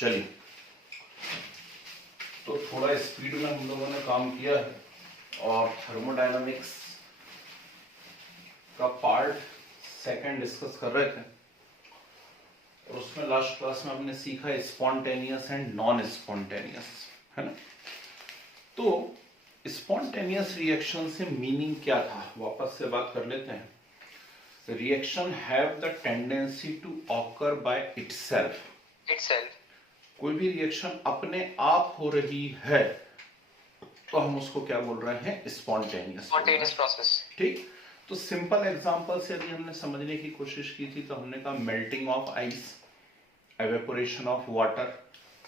चलिए, तो थोड़ा स्पीड में हम लोगों ने काम किया है और थर्मोडायनामिक्स का पार्ट सेकंड डिस्कस कर रहे थे और उसमें लास्ट क्लास में हमने सीखा स्पॉन्टेनियस एंड नॉन स्पॉन्टेनियस, है ना। तो स्पॉन्टेनियस रिएक्शन से मीनिंग क्या था, वापस से बात कर लेते हैं। Reaction have the tendency to occur by itself. कोई भी रिएक्शन अपने आप हो रही है तो हम उसको क्या बोल रहे हैं, स्पॉन्टेनियस प्रोसेस। ठीक। तो सिंपल एग्जांपल से यदि हमने समझने की कोशिश की थी तो हमने कहा melting of ice, evaporation of water,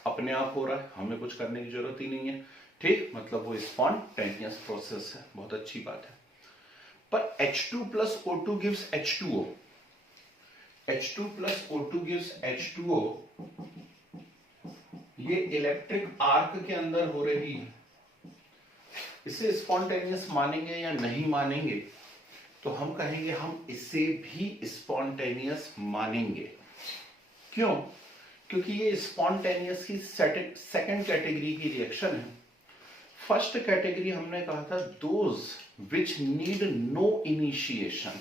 अपने आप हो रहा है, हमें कुछ करने की जरूरत ही नहीं है, ठीक। मतलब वो स्पॉन्टेनियस प्रोसेस है, बहुत अच्छी बात है। पर H2 plus O2 gives H2O, H2 plus O2 gives H2O, ये इलेक्ट्रिक आर्क के अंदर हो रही है, इसे स्पॉन्टेनियस मानेंगे या नहीं मानेंगे, तो हम कहेंगे हम इसे भी स्पॉन्टेनियस मानेंगे। क्यों? क्योंकि ये स्पॉन्टेनियस की सेकंड कैटेगरी की रिएक्शन है। फर्स्ट कैटेगरी हमने कहा था those which need no initiation,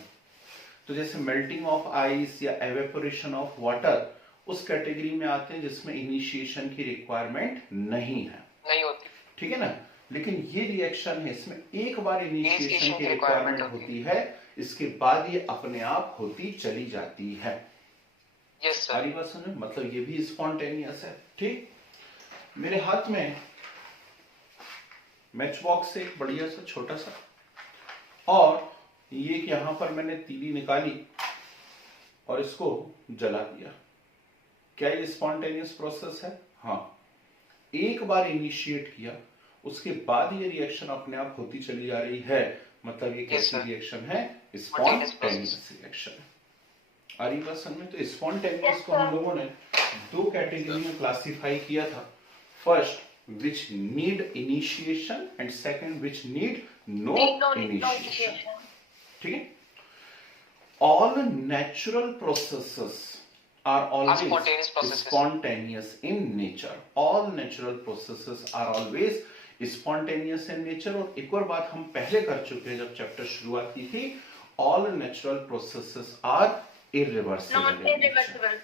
तो जैसे मेल्टिंग ऑफ आइस या एवेपोरेशन ऑफ वाटर उस कैटेगरी में आते हैं जिसमें इनिशिएशन की रिक्वायरमेंट नहीं होती, ठीक है ना। लेकिन ये रिएक्शन है, इसमें एक बार इनिशिएशन की रिक्वायरमेंट होती है, इसके बाद ये अपने आप होती चली जाती है। Yes sir. सारी बात सुने, मतलब ये भी स्पॉन्टेनियस है, ठीक। मेरे हाथ में मैच बॉक्स है, एक बढ़िया सा छोटा सा, और ये यहां पर मैंने तीली निकाली और इसको जला दिया। क्या ये स्पॉन्टेनियस प्रोसेस है? हाँ, एक बार इनिशिएट किया उसके बाद ये रिएक्शन अपने आप होती चली जा रही है, मतलब ये कैसी रिएक्शन है, स्पॉन्टेनियस रिएक्शन। आ रही बात समझ में? तो स्पॉन्टेनियस को हम लोगों ने दो कैटेगरी में क्लासिफाई किया था, first which need initiation and second which need no initiation, ठीक है। All natural processes are always spontaneous in nature. All natural processes are always spontaneous in nature. और एक और बात हम पहले कर चुके हैं जब चैप्टर शुरुआत की थी, all natural processes are irreversible.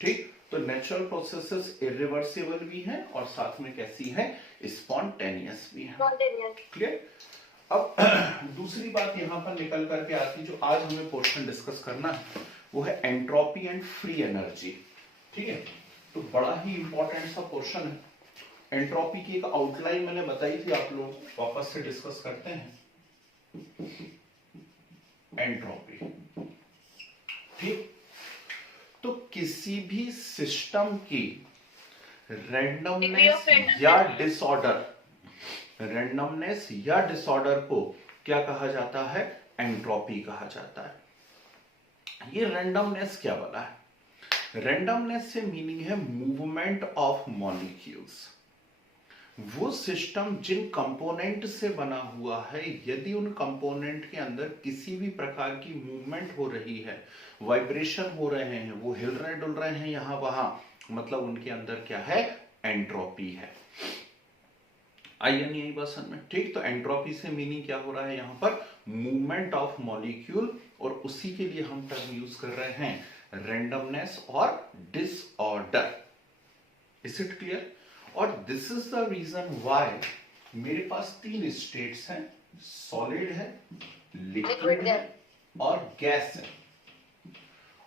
ठीक, तो नेचुरल प्रोसेसेस इरिवर्सिबल भी हैं और साथ में कैसी है, स्पॉन्टेनियस भी है। क्लियर? अब दूसरी बात यहां पर निकल करके आती जो आज हमें पोर्शन डिस्कस करना है वो है एंट्रोपी एंड फ्री एनर्जी, ठीक है। तो बड़ा ही इंपॉर्टेंट सा पोर्शन है। एंट्रोपी की एक आउटलाइन मैंने बताई थी, आप लोग वापस से डिस्कस करते हैं। एंट्रोपी, ठीक। तो किसी भी सिस्टम की रैंडमनेस या डिसऑर्डर, रैंडमनेस या डिसऑर्डर को क्या कहा जाता है, एंट्रोपी कहा जाता है। ये रैंडमनेस क्या बोला है? रैंडमनेस से मीनिंग है मूवमेंट ऑफ मॉलिक्यूल्स। वो सिस्टम जिन कंपोनेंट से बना हुआ है, यदि उन कंपोनेंट के अंदर किसी भी प्रकार की मूवमेंट हो रही है, वाइब्रेशन हो रहे हैं, वो हिल रहे डुल रहे हैं यहां वहां, मतलब उनके अंदर क्या है, एंट्रोपी है। आई या नहीं आई बात समझ में? ठीक। तो एंट्रोपी से मीनिंग क्या हो रहा है यहां पर, मूवमेंट ऑफ मॉलिक्यूल, और उसी के लिए हम टर्म यूज कर रहे हैं रैंडमनेस और डिसऑर्डर। Is it clear? और this is the reason why मेरे पास तीन स्टेट्स हैं, सॉलिड है, लिक्विड है और गैस है।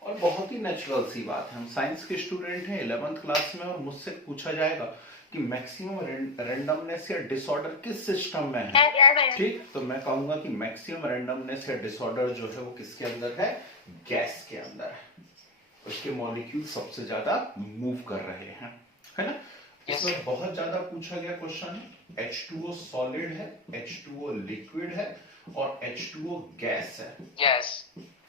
और बहुत ही नेचुरल सी बात है, हम साइंस के स्टूडेंट हैं 11th क्लास में, और मुझसे पूछा जाएगा कि मैक्सिमम रैंडमनेस या डिसऑर्डर किस सिस्टम में है, ठीक। तो मैं कहूंगा कि मैक्सिमम रैंडमनेस या डिसऑर्डर जो है वो किसके अंदर है, गैस के अंदर है। उसके मॉलिक्यूल सबसे ज्यादा मूव कर रहे हैं, है ना। इसमें बहुत ज्यादा पूछा गया क्वेश्चन है। H2O सॉलिड है, H2O लिक्विड है और H2O गैस है,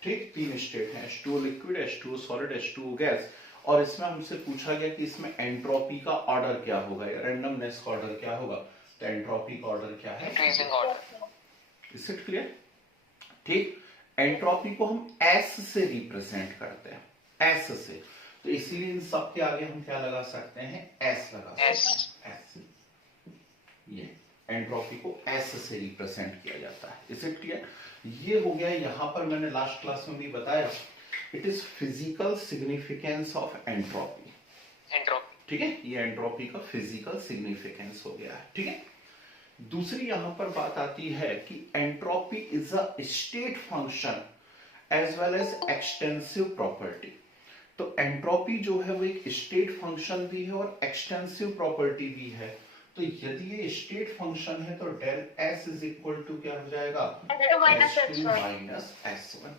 ठीक। तीन स्टेट है, H2O liquid, H2O solid, H2O gas. और इसमें हमसे पूछा गया कि इसमें एंट्रोपी का ऑर्डर क्या होगा, रैंडमनेस का ऑर्डर क्या होगा, तो एंट्रोपी का ऑर्डर क्या है, increasing order. Is it clear? ठीक। एंट्रोपी को हम एस से रिप्रेजेंट करते हैं, एस से। तो इसीलिए इन सब के आगे हम क्या लगा सकते हैं, एस लगा सकते हैं, एस। ये एंट्रोपी को एस से रिप्रेजेंट किया जाता है। Is it clear? ये हो गया। यहां पर मैंने लास्ट क्लास में भी बताया, it is physical significance of entropy. ठीक है, ये एंट्रोपी का फिजिकल सिग्निफिकेंस हो गया है। ठीक है, दूसरी यहां पर बात आती है कि entropy is a state function as well as extensive property. तो एंट्रोपी जो है वो एक स्टेट फंक्शन भी है और एक्सटेंसिव प्रॉपर्टी भी है। तो यदि ये स्टेट फंक्शन है तो del S is equal to क्या हो जाएगा, S2 माइनस S1,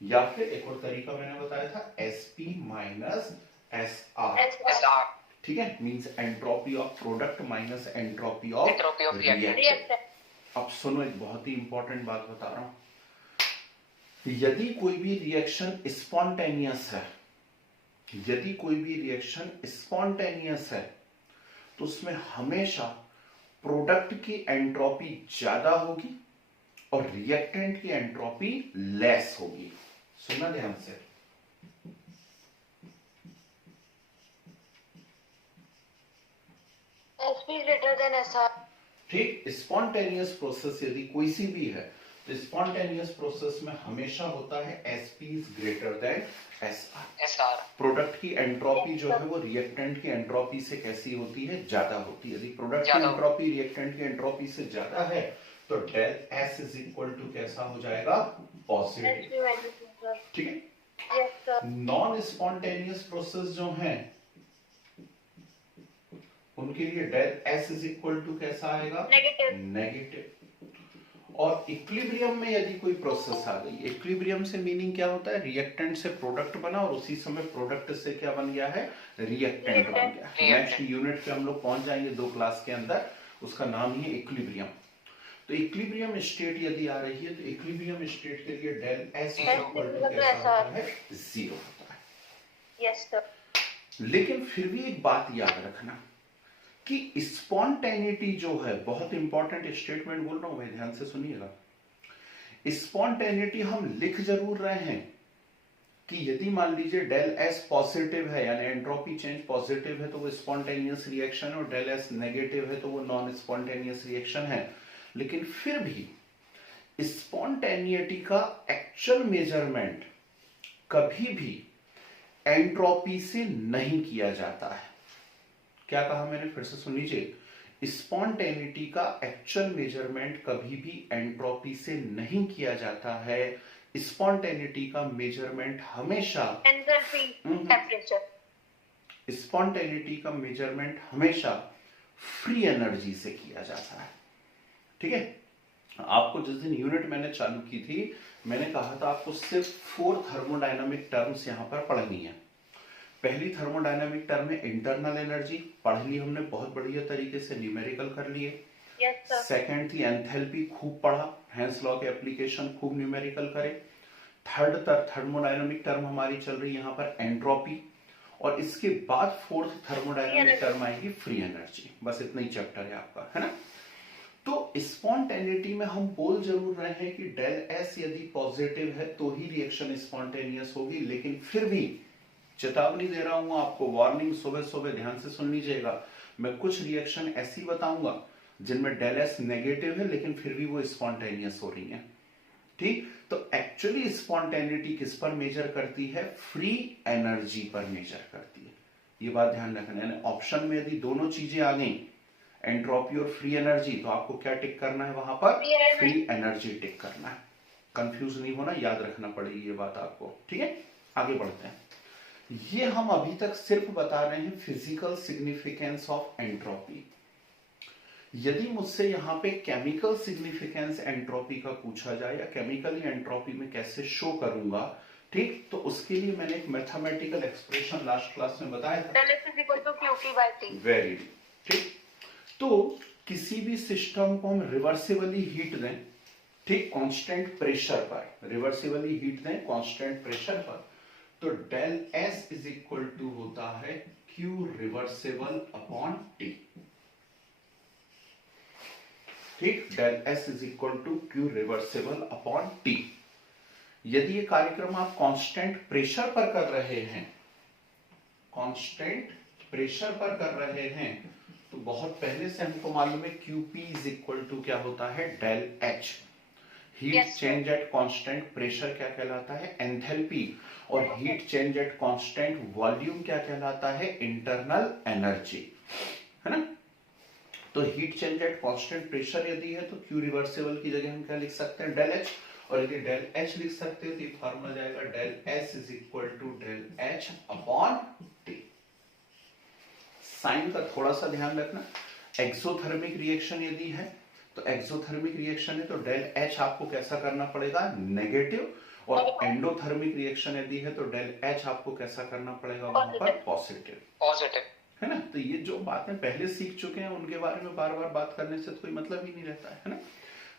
या फिर एक और तरीका मैंने बताया था SP माइनस SR। ठीक है, means entropy of product minus entropy of reactant. अब सुनो, एक बहुत ही इंपॉर्टेंट बात बता रहा हूं। यदि कोई भी रिएक्शन स्पॉन्टेनियस है, यदि कोई भी रिएक्शन स्पॉन्टेनियस है, तो उसमें हमेशा प्रोडक्ट की एंट्रोपी ज्यादा होगी और रिएक्टेंट की एंट्रोपी लेस होगी। सुनना ध्यान से। SP greater than SR। ठीक, स्पॉन्टेनियस प्रोसेस यदि कोई सी भी है तो स्पॉन्टेनियस प्रोसेस में हमेशा होता है SP is greater than SR। Product की एंट्रोपी जो है वो रिएक्टेंट की एंट्रोपी से कैसी होती है, ज्यादा होती है। यदि प्रोडक्ट की एंट्रोपी रिएक्टेंट की एंट्रोपी से ज्यादा है तो del S is equal to कैसा हो जाएगा, पॉजिटिव। ठीक है, नॉन स्पॉन्टेनियस प्रोसेस जो है उनके लिए del S is equal to कैसा आएगा, नेगेटिव। और इक्विलिब्रियम में यदि कोई प्रोसेस आ गई, इक्विलिब्रियम से मीनिंग क्या होता है, रिएक्टेंट से प्रोडक्ट बना और उसी समय प्रोडक्ट से क्या बन गया है, रिएक्टेंट बन गया। नेक्स्ट यूनिट पे हम लोग पहुंच जाएंगे 2 क्लास के अंदर, उसका नाम ही है इक्विलिब्रियम। तो इक्विलिब्रियम स्टेट यदि आ रही है तो इक्विलिब्रियम स्टेट के लिए डेल S इक्वल टू कैसा होता है, 0 होता है। Yes sir. लेकिन फिर भी एक बात याद रखना कि स्पॉन्टेनिटी जो है, बहुत इंपॉर्टेंट स्टेटमेंट बोल रहा हूं मैं, ध्यान से सुनिएगा। स्पॉन्टेनिटी हम लिख जरूर रहे हैं कि यदि मान लीजिए डेल S पॉजिटिव है, यानी एंट्रोपी चेंज पॉजिटिव है तो वो स्पॉन्टेनियस रिएक्शन है, और डेल S नेगेटिव है तो वो नॉन स्पॉन्टेनियस रिएक्शन है। लेकिन फिर भी स्पॉन्टेनिटी का एक्चुअल मेजरमेंट कभी भी एंट्रोपी से नहीं किया जाता है। क्या कहा मैंने, फिर से सुन लीजिए। स्पॉन्टेनिटी का एक्चुअल मेजरमेंट कभी भी एंट्रोपी से नहीं किया जाता है। स्पॉन्टेनिटी का मेजरमेंट हमेशा एंथैल्पी, टेंपरेचर। स्पॉन्टेनिटी का मेजरमेंट हमेशा फ्री एनर्जी से किया जाता है। ठीक है, आपको जिस दिन यूनिट मैंने चालू की थी, मैंने कहा था आपको सिर्फ 4 थर्मोडायनामिक टर्म्स यहां पर पढ़नी है। पहली थर्मोडायनामिक टर्म है इंटरनल एनर्जी, पढ़ ली हमने बहुत बढ़िया तरीके से, न्यूमेरिकल कर लिए। सेकंड थी एंथैल्पी, खूब पढ़ा, हेंस लॉ के एप्लीकेशन खूब न्यूमेरिकल करे। थर्ड थर्मोडायनामिक टर्म हमारी चल रही है यहाँ पर एंट्रोपी, और इसके बाद फोर्थ थर्मोडायनामिक टर्म आएगी फ्री एनर्जी। बस इतना ही चैप्टर है आपका, है ना। तो स्पॉन्टेनिटी में हम बोल जरूर रहे हैं कि डेल S यदि पॉजिटिव है तो ही रिएक्शन स्पॉन्टेनियस होगी। लेकिन फिर भी चेतावनी दे रहा हूं आपको, वार्निंग, सुबह सुबह ध्यान से सुन लीजिएगा। मैं कुछ रिएक्शन ऐसी बताऊंगा जिनमें डेल S नेगेटिव है लेकिन फिर भी वो स्पॉन्टेनियस हो रही है। ठीक, तो एक्चुअली स्पॉन्टेनिटी किस पर मेजर करती है, फ्री एनर्जी पर मेजर करती है। ये बात ध्यान रखना। यानी ऑप्शन में यदि दोनों चीजें आ गई, एंट्रोपी और फ्री एनर्जी, तो आपको क्या टिक करना है वहां पर, फ्री एनर्जी टिक करना है। कंफ्यूज नहीं होना, याद रखना पड़ेगी ये बात आपको। ठीक है, आगे बढ़ते हैं। ये हम अभी तक सिर्फ बता रहे हैं फिजिकल सिग्निफिकेंस ऑफ एंट्रोपी। यदि मुझसे यहां पे केमिकल सिग्निफिकेंस एंट्रोपी का पूछा जाए, या केमिकली एंट्रोपी में कैसे शो करूंगा, ठीक, तो उसके लिए मैंने एक मैथमेटिकल एक्सप्रेशन लास्ट क्लास में बताया था, वेरी ठीक। तो किसी भी सिस्टम को हम रिवर्सिबली हीट दें, ठीक, कांस्टेंट प्रेशर पर, रिवर्सिबली हीट दें कांस्टेंट प्रेशर पर, तो del S is equal to होता है Q रिवर्सिबल अपॉन T। ठीक, del S is equal to Q reversible upon T। यदि ये कार्यक्रम आप कांस्टेंट प्रेशर पर कर रहे हैं कांस्टेंट प्रेशर पर कर रहे हैं तो बहुत पहले से हमको मालूम है QP इज इक्वल टू क्या होता है, del H। Heat Yes, sir. Change at constant pressure क्या कहलाता है, एंथैल्पी। और heat change at constant volume क्या कहलाता है, इंटरनल एनर्जी, है ना। तो heat change at constant pressure यदि है तो Q रिवर्सिबल की जगह हम क्या लिख सकते हैं, डेल H। और यदि डेल H लिख सकते हैं तो ये फॉर्मूला जाएगा del S is equal to del H upon T। Sign का थोड़ा सा ध्यान रखना, एक्सोथर्मिक रिएक्शन यदि है तो एक्सोथर्मिक रिएक्शन है तो डेल H आपको कैसा करना पड़ेगा, नेगेटिव। और एंडोथर्मिक रिएक्शन यदि है तो डेल H आपको कैसा करना पड़ेगा वहां पर, पॉजिटिव। पॉजिटिव है ना। तो ये जो बातें पहले सीख चुके हैं उनके बारे में बार बार बात करने से तो कोई मतलब ही नहीं रहता है ना।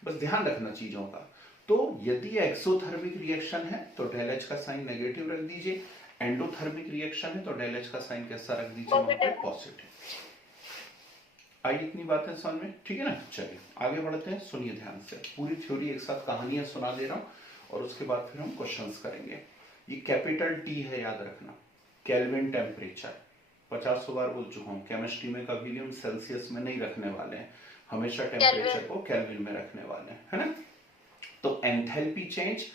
बस ध्यान रखना चीजों का। तो यदि एक्सोथर्मिक रिएक्शन है तो डेल H का साइन नेगेटिव रख दीजिए, एंडोथर्मिक रिएक्शन है तो डेल H का साइन कैसा रख दीजिए, वहां पर पॉजिटिव। आई इतनी बातें समझ में, ठीक है ना। चलिए आगे बढ़ते हैं, सुनिए ध्यान से। पूरी थ्योरी एक साथ कहानियां सुना दे रहा हूं और उसके बाद फिर हम क्वेश्चंस करेंगे। ये कैपिटल T है, याद रखना, केल्विन टेम्परेचर। 50 बार बोल चुका हूँ, केमिस्ट्री में कभी भी हम सेल्सियस में नहीं रखने वाले हैं, हमेशा टेम्परेचर को केल्विन में रखने वाले हैं, है ना। तो enthalpy change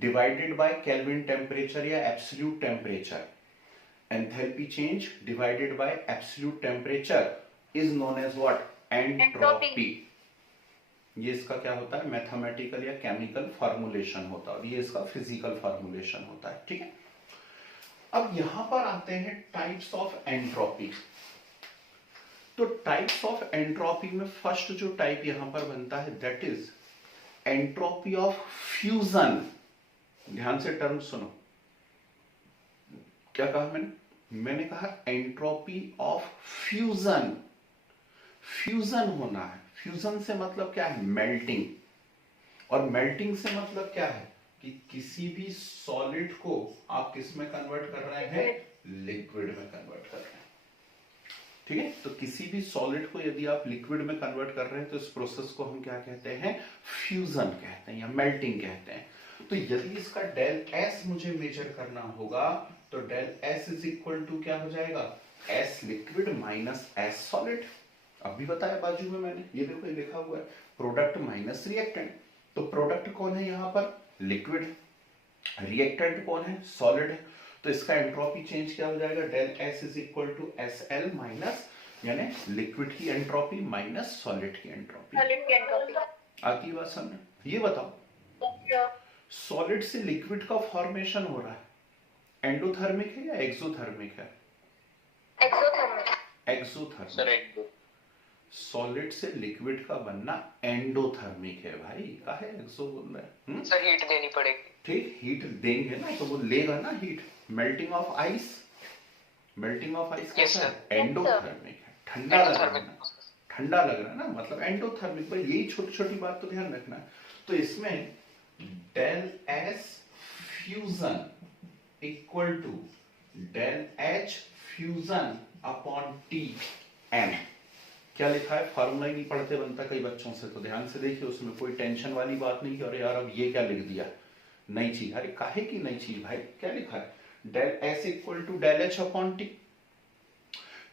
divided by kelvin temperature या absolute temperature, enthalpy change divided by absolute temperature is known as what, entropy. ये इसका क्या होता है, मैथमेटिकल या केमिकल फॉर्मुलेशन होता है, और ये इसका फिजिकल फॉर्मुलेशन होता है, ठीक है। अब यहां पर आते हैं टाइप्स ऑफ एंट्रोपी। तो टाइप्स ऑफ एंट्रोपी में फर्स्ट जो टाइप यहां पर बनता है that is entropy of fusion. ध्यान से टर्म सुनो, क्या कहा मैंने कहा एंट्रोपी ऑफ फ्यूजन। फ्यूजन होना है, फ्यूजन से मतलब क्या है, मेल्टिंग। और मेल्टिंग से मतलब क्या है कि किसी भी सॉलिड को आप किस में कन्वर्ट कर रहे हैं, लिक्विड में कन्वर्ट कर रहे हैं, ठीक है। तो किसी भी सॉलिड को यदि आप लिक्विड में कन्वर्ट कर रहे हैं तो इस प्रोसेस को हम क्या कहते हैं, फ्यूजन कहते हैं या मेल्टिंग कहते हैं। तो यदि इसका डेल S मुझे मेजर करना होगा तो del S is equal to क्या हो जाएगा, S liquid minus S solid. अभी बताया बाजू में मैंने, ये देखो ये लिखा हुआ है, प्रोडक्ट माइनस रिएक्टेंट। तो प्रोडक्ट कौन है यहाँ पर, लिक्विड, रिएक्टेंट कौन है, सॉलिड है। तो इसका एंट्रोपी चेंज क्या हो जाएगा, del S is equal to SL minus, यानी लिक्विड की एंट्रोपी माइनस सॉलिड की एंट्रोपी। आती है बात समझ। ये बताओ, सॉलिड से लिक्विड का फॉर्मेशन हो रहा है, एंडोथर्मिक है या एक्सोथर्मिक है, एक्सोथर्मिक। सॉलिड से लिक्विड का बनना एंडोथर्मिक है भाई, काहे एक्सो बोल रहे हैं, सर हीट देनी पड़ेगी। ठीक, हीट देंगे ना तो वो लेगा ना heat. Melting of ice, melting of ice कैसा है, एंडोथर्मिक है, ठंडा लग रहा है ना, ठंडा लग रहा है ना, मतलब एंडोथर्मिक। भाई यही छोटी छोटी बात तो ध्यान रखना। तो इसमें del S fusion equal to del H fusion upon T M। क्या लिखा है, फार्मूला ही नहीं पढ़ते बनता कई बच्चों से, तो ध्यान से देखिए, उसमें कोई टेंशन वाली बात नहीं कि अरे यार अब ये क्या लिख दिया, नई चीज। अरे काहे की नई चीज भाई, क्या लिखा है, del S equal to del H upon T।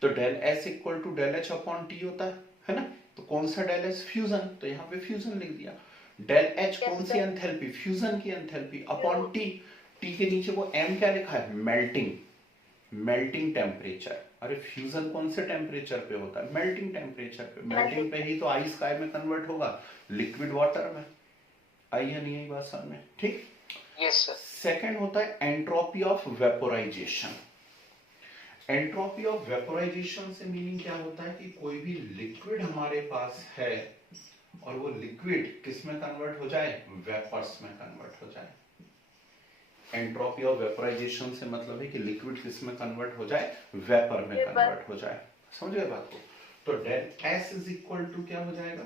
तो del S equal to del H upon T होता है ना। तो कौन सा डेल S, फ्यूजन, तो यहाँ पे फ्यूजन लिख दिया। डेल H कौन सी एंथैल्पी, फ्यूजन की एंथैल्पी, अपॉन T, T के नीचे वो M क्या लिखा है, मेल्टिंग, मेल्टिंग टेम्परेचर। अरे फ्यूजन कौन से टेम्परेचर पे होता है, मेल्टिंग टेम्परेचर पे। मेल्टिंग पे ही तो आइस काय में कन्वर्ट होगा, लिक्विड वाटर में। आई या नहीं आई बात समझ में, ठीक। Yes sir. सेकंड होता है entropy of vaporisation. Entropy of vaporisation से मीनिंग क्या होता है कि कोई भी लिक्विड हमारे पास है और वो लिक्विड किस में कन्वर्ट हो जाए, वेपर्स में कन्वर्ट हो जाए। एंट्रोपी ऑफ वेपोराइजेशन से मतलब है कि लिक्विड किस में कन्वर्ट हो जाए, वेपर में कन्वर्ट हो जाए। समझ गए बात को। तो del S is equal to क्या हो जाएगा,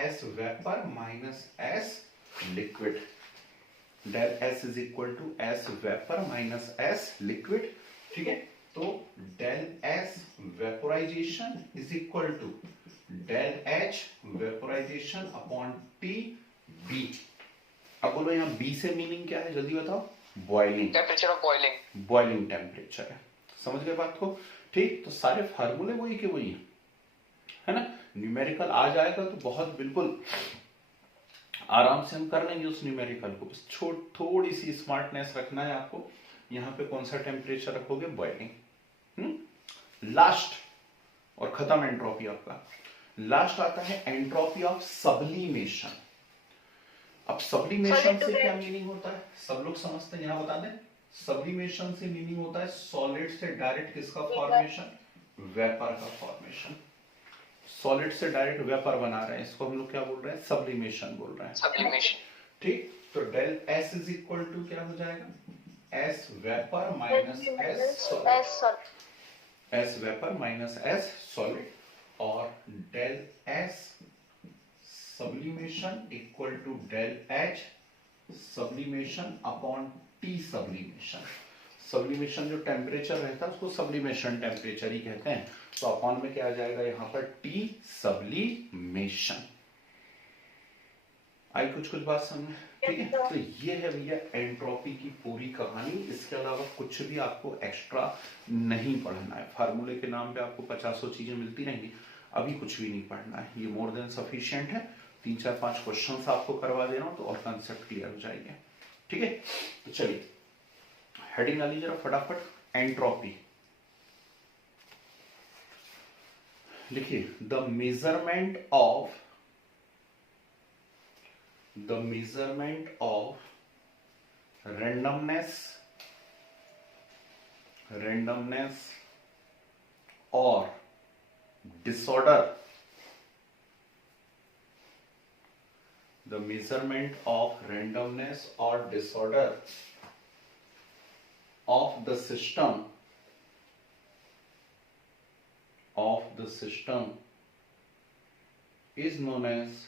S vapour minus S liquid. Del S is equal to S vapour minus S liquid, ठीक है। तो del S vaporisation is equal to del H vaporisation upon T B। अब बोलो यहाँ B से मीनिंग क्या है, जल्दी बताओ, boiling, temperature of boiling, boiling temperature है। समझ गए बात को? ठीक, तो सारे फार्मूले वही के वही है ना। न्यूमेरिकल आ जाएगा तो बहुत बिल्कुल आराम से हम कर लेंगे उस न्यूमेरिकल को। बस थोड़ी सी स्मार्टनेस रखना है आपको। यहाँ पे कौन सा टेम्परेचर रखोगे? बॉइलिंग। लास्ट और खत्म एंट्रोपी आपका। लास्ट आता है एंट्रोपी ऑफ सब्लिमेशन। अब सब्लिमेशन से क्या मीनिंग होता है? सब लोग समझते हैं, यहां बता दें। सब्लिमेशन से मीनिंग होता है सॉलिड से डायरेक्ट किसका फॉर्मेशन? वेपर का फॉर्मेशन। सॉलिड से डायरेक्ट वेपर बना रहे हैं, इसको हम लोग क्या बोल रहे हैं? सब्लिमेशन बोल रहे हैं। सब्लिमेशन। ठीक, तो del S is equal to क्या हो जाएगा? S vapour minus S solid. S vapour minus S solid, और del S sublimation equal to del H sublimation upon T sublimation. Sublimation जो टेम्परेचर रहता है उसको सब्लिमेशन टेम्परेचर ही कहते हैं। तो अपॉन में क्या आ जाएगा यहां पर? T sublimation. आई कुछ बात समझ? ठीक है, तो ये है भैया एंट्रोपी की पूरी कहानी। इसके अलावा कुछ भी आपको एक्स्ट्रा नहीं पढ़ना है। फार्मूले के नाम पे आपको 50 चीजें मिलती रहेंगी, अभी कुछ भी नहीं पढ़ना है। ये मोर देन सफिशिएंट है। 3-4-5 क्वेश्चंस आपको करवा दे रहा हूं तो और कंसेप्ट क्लियर हो जाएंगे। ठीक है, तो चलिए हेडिंग डालिए जरा फटाफट। एंट्रोपी लिखिए। The measurement of randomness or disorder. The measurement of randomness or disorder of the system is known as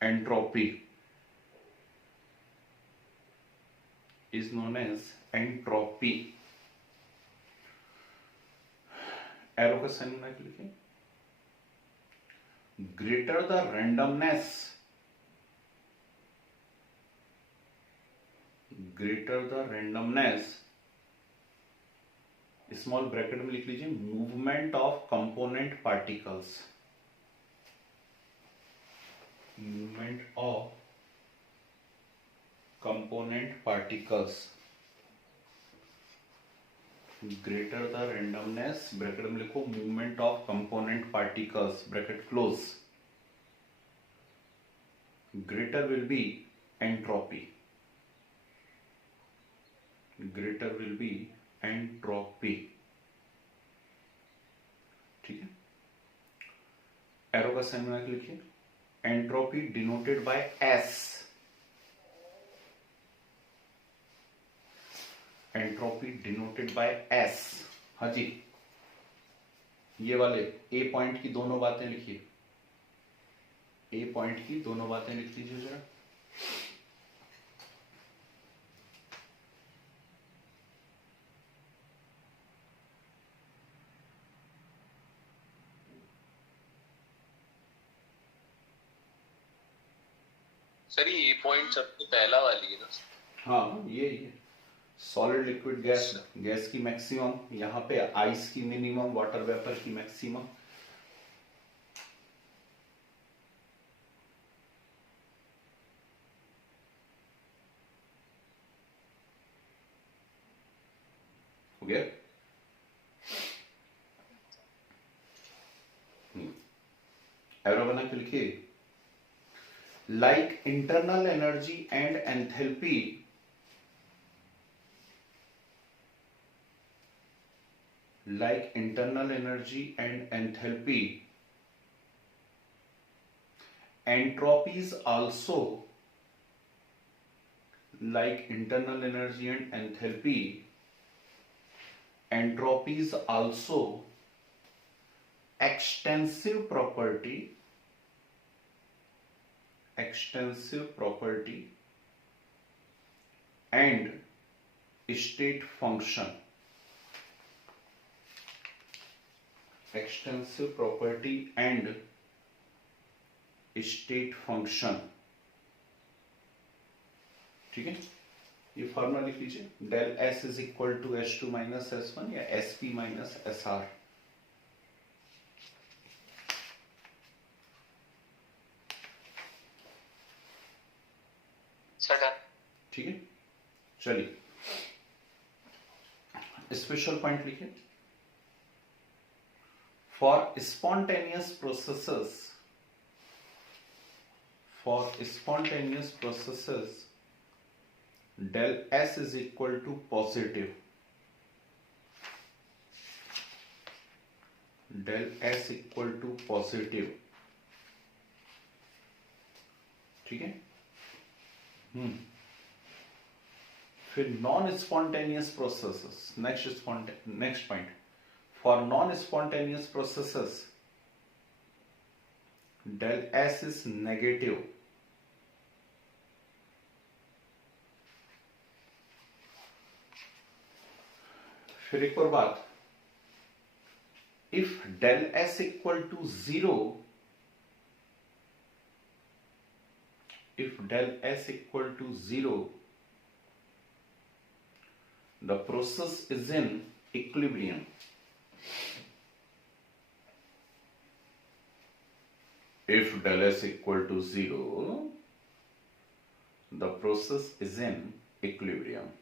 entropy. Arrow का साइन बना के लिखिए। Greater the randomness, small bracket में लिख लीजिए, movement of component particles. Greater the randomness, bracket में लिखो, movement of component particles, bracket close. Greater will be entropy. ठीक है, एरो का साइन बना के लिखिए। Entropy denoted by S. हाँ जी, ये वाले ए पॉइंट की दोनों बातें लिखिए। ए पॉइंट की दोनों बातें लिख लीजिए जरा। सर ये पॉइंट सबसे पहला वाली है ना? हाँ, ये सॉलिड लिक्विड गैस की मैक्सिमम, यहाँ पे आइस की मिनिमम, वाटर वेपर की मैक्सिमम। हो गया? एरो बना के लिखिए। Like internal energy and enthalpy, entropies also, like internal energy and enthalpy, entropies also extensive property and state function. Extensive property and state function ठीक है, ये फॉर्मूला लिख लीजिए, del S is equal to H2 minus S1 या SP minus SR। Sudden. ठीक है, चलिए special point लिखिए, for spontaneous processes del S is equal to positive, del S equal to positive, ठीक है। फिर non spontaneous processes, next point, for non spontaneous processes del S is negative, फिर एक और बात, if del S equal to 0, if del S equal to 0, the process is in equilibrium. If del S equal to 0, the process is in equilibrium.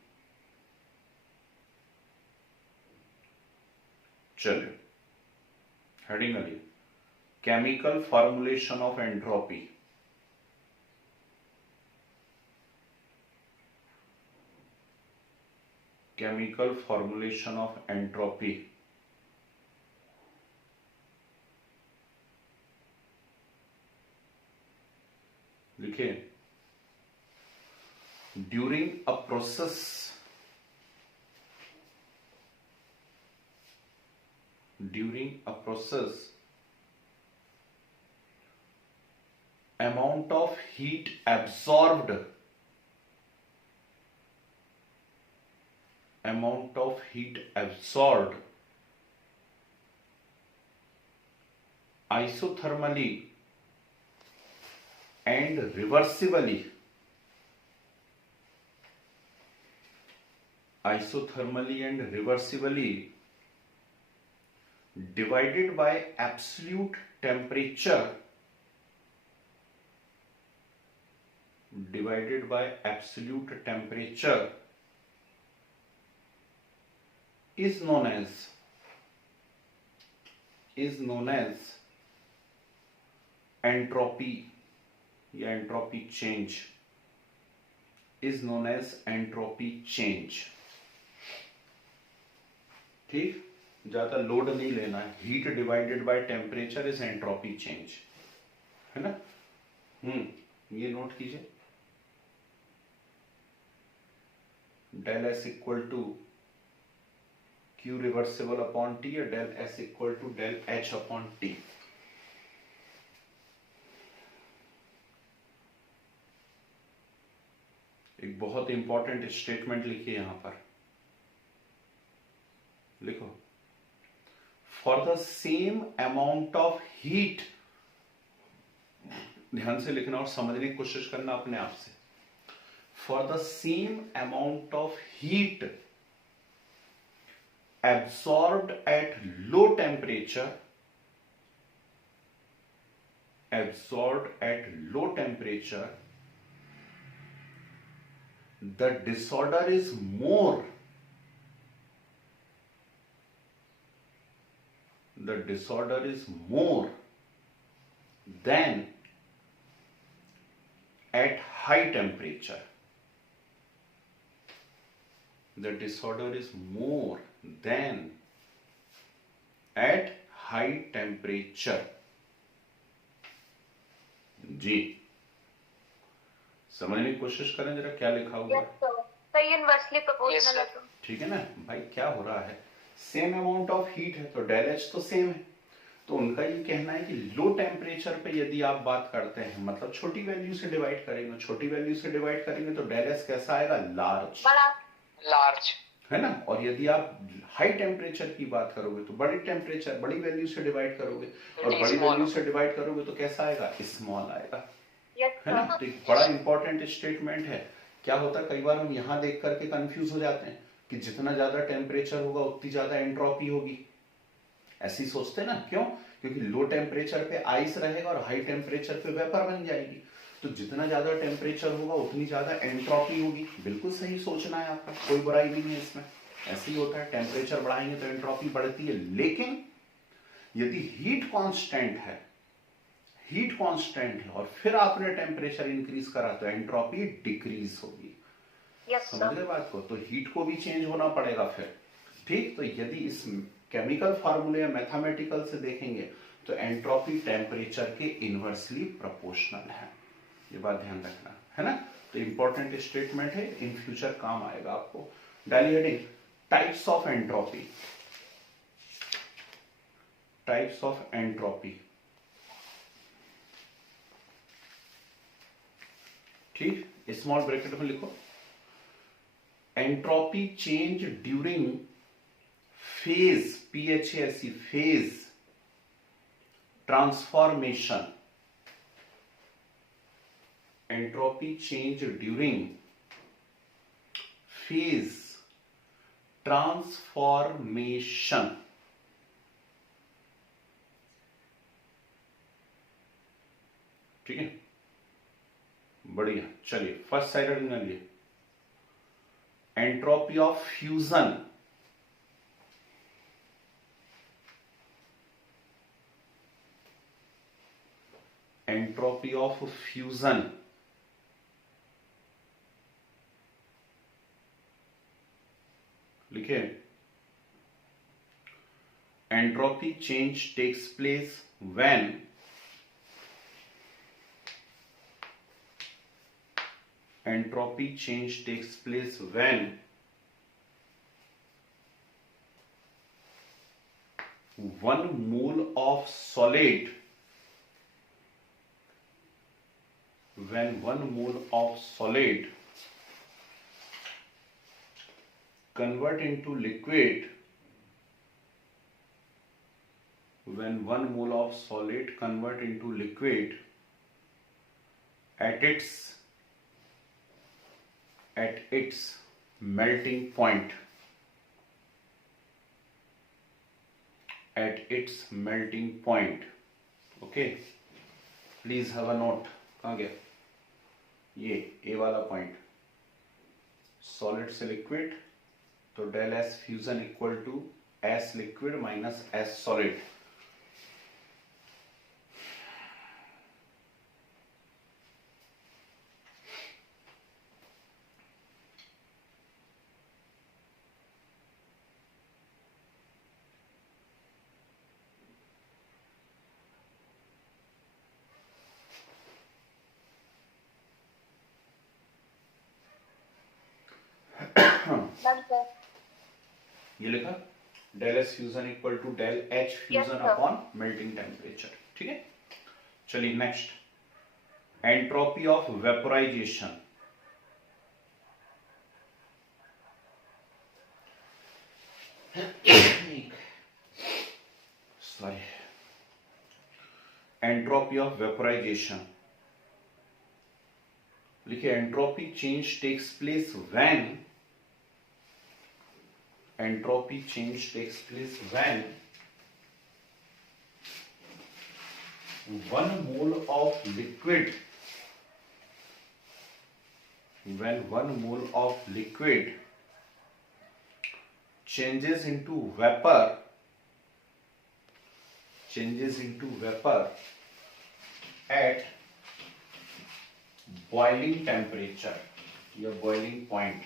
चलिए, heading अगली, chemical formulation of entropy. Chemical formulation of entropy, लिखिए, during a process, amount of heat absorbed, isothermally and reversibly, divided by absolute temperature, is known as entropy या entropy change, is known as entropy change। ठीक, ज्यादा load नहीं लेना है, heat divided by temperature is entropy change, है ना। ये note कीजिए, del S equal to Q reversible upon T या del S equal to del H upon T. एक बहुत इंपॉर्टेंट स्टेटमेंट लिखिए यहां पर, लिखो, for the same amount of heat, ध्यान से लिखना और समझने की कोशिश करना अपने आप से, for the same amount of heat absorbed at low temperature, the disorder is more, than at high temperature. The disorder is more than at high temperature। जी, समझने की कोशिश करें जरा क्या लिखा हुआ है। Yes, sir. So inversely proportional Yes, sir. है तो। ठीक है ना भाई, क्या हो रहा है, सेम अमाउंट ऑफ हीट है तो डेल एच तो सेम है, तो उनका ये कहना है कि लो टेम्परेचर पे यदि आप बात करते हैं, मतलब छोटी वैल्यू से डिवाइड करेंगे, तो डेल एस कैसा आएगा, लार्ज, है ना। और यदि आप हाई टेम्परेचर की बात करोगे तो बड़ी वैल्यू से डिवाइड करोगे, और बड़ी वैल्यू से डिवाइड करोगे तो कैसा आएगा, स्मॉल आएगा, Yes, है ना। sir. तो एक बड़ा इंपॉर्टेंट स्टेटमेंट है क्या होता है, कई बार हम यहां देख करके कंफ्यूज हो जाते हैं कि जितना ज्यादा टेम्परेचर होगा उतनी ज्यादा एंट्रोपी होगी, ऐसी सोचते हैं ना, क्यों? क्योंकि लो टेम्परेचर पे आइस रहेगा और हाई टेम्परेचर पे वेपर बन जाएगी, तो जितना ज्यादा टेम्परेचर होगा उतनी ज्यादा एंट्रोपी होगी। बिल्कुल सही सोचना है आपका, कोई बुराई नहीं है इसमें, ऐसे ही होता है, टेम्परेचर बढ़ाएंगे तो एंट्रोपी बढ़ती है। लेकिन यदि हीट कांस्टेंट है, हीट कांस्टेंट है और फिर आपने टेम्परेचर इंक्रीज करा तो एंट्रोपी डिक्रीज होगी। यस समझ गए बात को? तो हीट को भी चेंज होना पड़ेगा फिर, ठीक। तो यदि इस केमिकल फार्मूले या मैथमेटिकल से देखेंगे तो एंट्रोपी टेम्परेचर के इनवर्सली प्रोपोर्शनल है, ये बात ध्यान रखना है ना। तो इंपॉर्टेंट स्टेटमेंट है, इन फ्यूचर काम आएगा आपको। डाली heading types of entropy, types of entropy, ठीक। स्मॉल ब्रैकेट में लिखो entropy change during phase, PHASE, phase transformation, entropy change during phase transformation, ठीक है, बढ़िया। चलिए फर्स्ट साइड हेडिंग में लिए entropy of fusion, entropy of fusion, लिखे entropy change takes place when entropy change takes place when one mole of solid, when one mole of solid convert into liquid, when one mole of solid convert into liquid at its melting point, at its melting point, okay, please have a note। कहाँ गया ये A वाला point, solid से liquid, तो del S fusion equal to S liquid minus S solid. ये लिखा del S fusion equal to del H fusion upon melting temperature, ठीक है। चलिए next entropy of vaporisation, sorry, entropy of vaporisation लिखिए entropy change takes place when, entropy change takes place when one mole of liquid, when one mole of liquid changes into vapor, changes into vapor at boiling temperature या boiling point,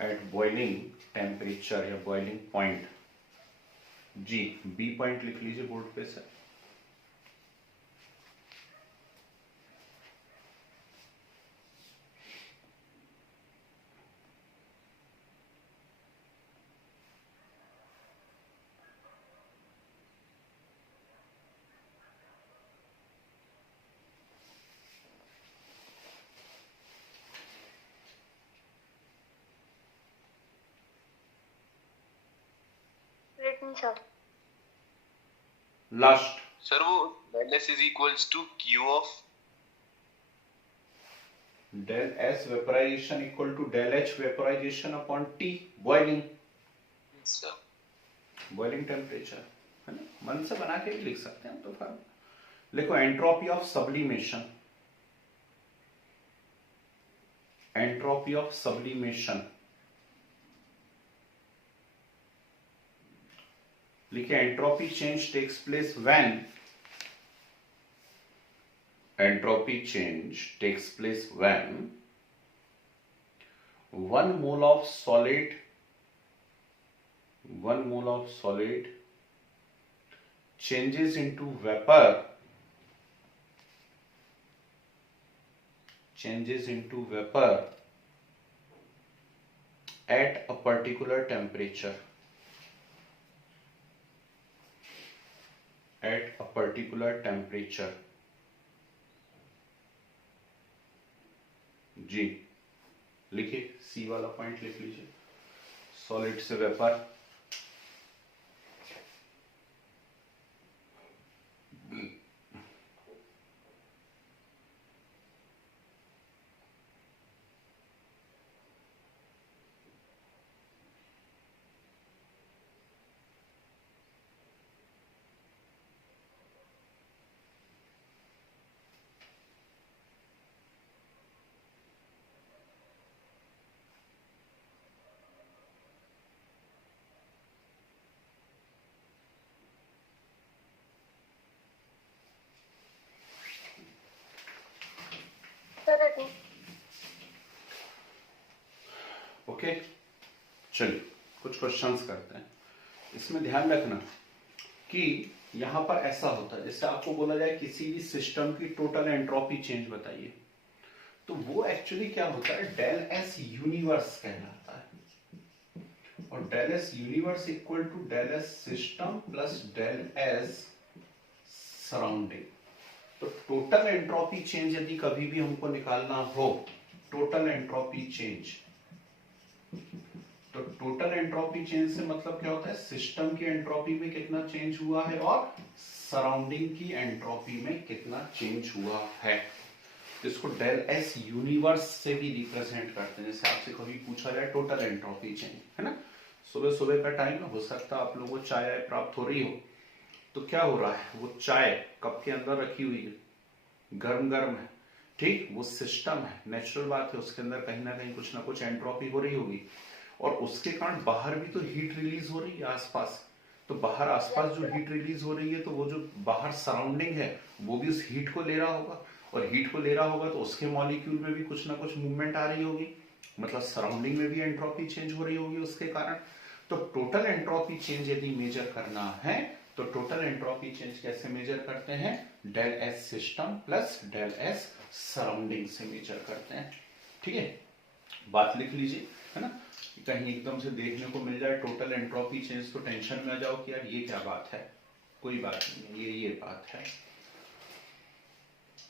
at boiling temperature या boiling point। G B point लिख लीजिए board पे sir. Sir last sir वो L S is equals to Q of del S vaporisation equal to del H vaporisation upon T boiling, sir boiling temperature है ना, मन से बना के भी लिख सकते हैं तो फार्मूला लिखो। Entropy of sublimation, entropy of sublimation लिखे। Entropy change takes place when, entropy change takes place when 1 mole of solid changes into vapor at a particular temperature, जी लिखिए, सी वाला पॉइंट लिख लीजिए। सॉलिड से वेपर, Ready. ओके। चलिए कुछ questions करते हैं। इसमें ध्यान रखना कि यहां पर ऐसा होता है, जैसे आपको बोला जाए किसी भी सिस्टम की टोटल एंट्रोपी चेंज बताइए, तो वो एक्चुअली क्या होता है, डेल एस यूनिवर्स कहलाता है। और del S universe equal to del S system plus del S surrounding. तो टोटल एंट्रोपी चेंज यदि कभी भी हमको निकालना हो, टोटल एंट्रोपी चेंज, तो टोटल एंट्रोपी चेंज से मतलब क्या होता है, सिस्टम की एंट्रोपी में कितना चेंज हुआ है और सराउंडिंग की एंट्रोपी में कितना चेंज हुआ है। तो इसको डेल एस यूनिवर्स से भी रिप्रेजेंट करते हैं। जैसे आपसे कभी पूछा जाए टोटल एंट्रोपी चेंज, है ना, सुबह सुबह का टाइम हो सकता है आप लोगों को चाय प्राप्त हो रही हो, तो क्या हो रहा है, वो चाय कप के अंदर रखी हुई है, गर्म गर्म है, ठीक, वो सिस्टम है, नेचुरल बात है, उसके अंदर कहीं ना कुछ एंट्रोपी हो रही होगी, और उसके कारण बाहर भी तो हीट रिलीज हो रही है आसपास। तो बाहर आसपास जो हीट रिलीज हो रही है, तो वो जो बाहर सराउंडिंग है वो भी उस हीट को ले रहा होगा, और हीट को ले रहा होगा तो उसके मॉलिक्यूल में भी कुछ ना कुछ मूवमेंट आ रही होगी, मतलब सराउंडिंग में भी एंट्रोपी चेंज हो रही होगी उसके कारण। तो टोटल एंट्रोपी चेंज यदि मेजर करना है तो टोटल एंट्रोपी चेंज कैसे मेजर करते हैं, del S system plus del S surrounding से मेजर करते हैं। ठीक है, बात लिख लीजिए, है ना, कहीं एकदम से देखने को मिल जाए टोटल एंट्रोपी चेंज तो टेंशन में आ जाओ कि यार ये क्या बात है, कोई बात नहीं है, ये बात है।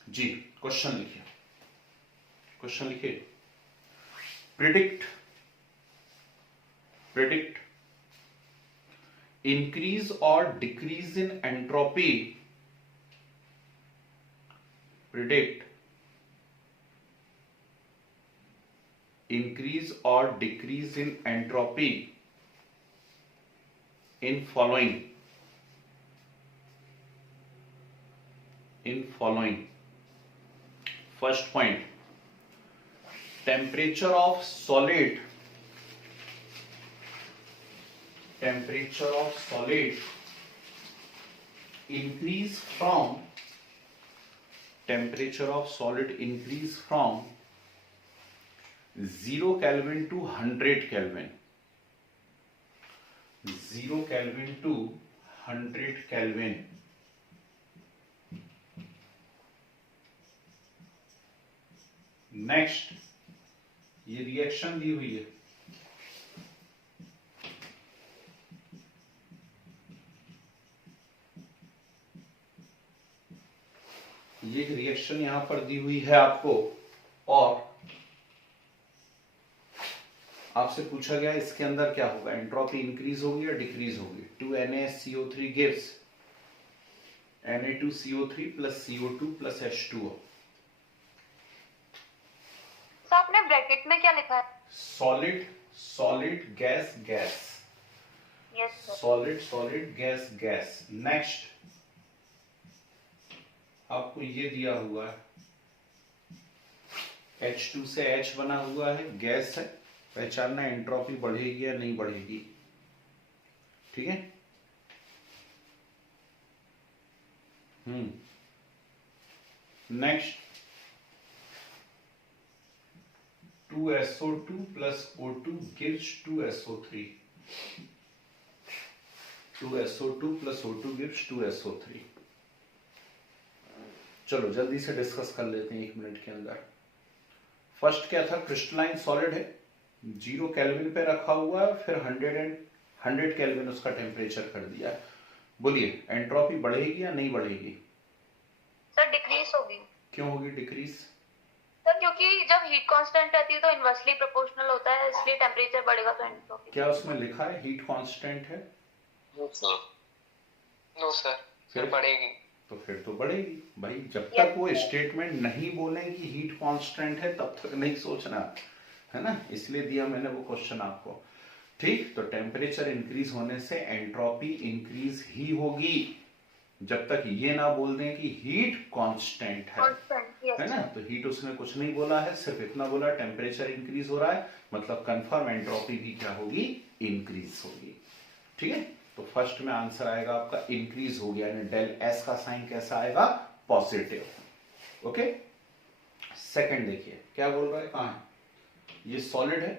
जी क्वेश्चन लिखिए, क्वेश्चन लिखिए। Predict increase or decrease in entropy, predict increase or decrease in entropy in following first point, temperature of solid increase from 0 Kelvin to 100 Kelvin, 0 Kelvin to 100 Kelvin। Next, ये रिएक्शन दी हुई है, ये reaction यहां पर दी हुई है आपको, और आपसे पूछा गया इसके अंदर क्या होगा, एंट्रोपी इंक्रीज होगी या डिक्रीज होगी। 2NaCO3 gives Na2CO3 plus CO2 plus H2O। Bracket में क्या लिखा है? Solid solid gas gas, yes sir. Solid solid gas gas. Next आपको ये दिया हुआ है H2 से H बना हुआ है, गैस है, पहचानना एंट्रोपी बढ़ेगी या नहीं बढ़ेगी। ठीक है। Next 2SO2 plus O2 gives 2SO3. 2SO2 plus O2 gives 2SO3. चलो जल्दी से डिस्कस कर लेते हैं 1 मिनट के अंदर। फर्स्ट क्या था? क्रिस्टलाइन सॉलिड है, 0 केल्विन पे रखा हुआ है, फिर 100 केल्विन उसका टेम्परेचर कर दिया है। बोलिए एंट्रोपी बढ़ेगी या नहीं बढ़ेगी? सर डिक्रीज होगी। क्यों होगी डिक्रीज? सर क्योंकि जब हीट कांस्टेंट रहती है तो इनवर्सली प्रोपोर्शनल होता है, इसलिए टेम्परेचर बढ़ेगा तो एंट्रोपी। क्या उसमें लिखा है हीट कांस्टेंट है? नो सर, फिर बढ़ेगी। तो फिर तो बढ़ेगी भाई, जब तक वो स्टेटमेंट नहीं बोले कि हीट कांस्टेंट है तब तक नहीं सोचना है ना, इसलिए दिया मैंने वो क्वेश्चन आपको। ठीक, तो टेम्परेचर इंक्रीज होने से एंट्रोपी इंक्रीज ही होगी जब तक ये ना बोल दें कि हीट कांस्टेंट है ना। तो हीट उसने कुछ नहीं बोला है, सिर्फ इतना बोला टेम्परेचर इंक्रीज हो रहा है, मतलब कंफर्म एंट्रोपी भी क्या होगी? इंक्रीज होगी। ठीक है, तो फर्स्ट में आंसर आएगा आपका इंक्रीज हो गया, यानी डेल एस का साइन कैसा आएगा? पॉजिटिव। ओके, सेकंड देखिए क्या बोल रहा है, कहां है? ये सॉलिड है,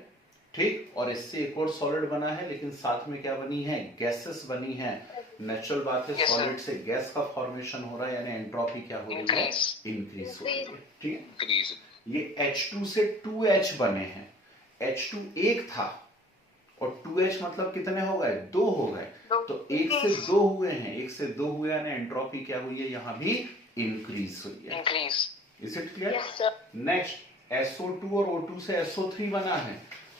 ठीक, और इससे एक और सॉलिड बना है, लेकिन साथ में क्या बनी है? गैसेस बनी है। नेचुरल बात है, सॉलिड से गैस का फॉर्मेशन हो रहा है, यानी एंट्रोपी क्या हो रही है? इंक्रीज हो रही है। ठीक है, ये H2 से 2H बने हैं, H2 एक था और 2H मतलब कितने हो गए? 2 हो गए, तो 1 से 2 हुए हैं, 1 से 2 हुए यानी एंट्रोपी क्या हुई है? यहाँ भी इंक्रीज हुई है। Is it clear? Next SO2 और O2 से SO3 बना है,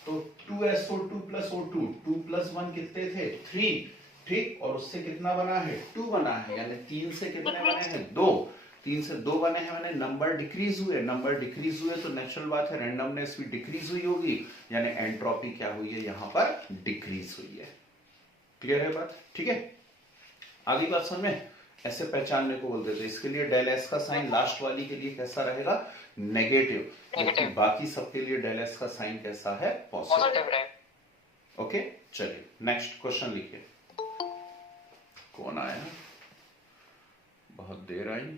तो 2SO2 प्लस O2, 2 प्लस 1 कितने थे? 3, ठीक, और उससे कितना बना है? 2 बना है, यानी 3 से कितने बने हैं? 2, 3 से 2 बने हैं, मैंने नंबर डिक्रीज हुए, नंबर डिक्रीज हुए तो नेचुरल बात है रैंडमनेस भी डिक्रीज हुई होगी, यानी एंट्रोपी क्या हुई है? यहाँ पर डिक्रीज हुई है। क्लियर है बात? ठीक है, आगे बात समझ में? ऐसे पहचानने को बोलते थे, इसके लिए डेल एस का साइन लास्ट वाली के लिए कैसा रहेगा? नेगेटिव, जबकि बाकी सबके लिए डेल एस का साइन कैसा है? पॉजिटिव। ओके, चलिए नेक्स्ट क्वेश्चन लिखिए। कौन आया? बहुत देर आई।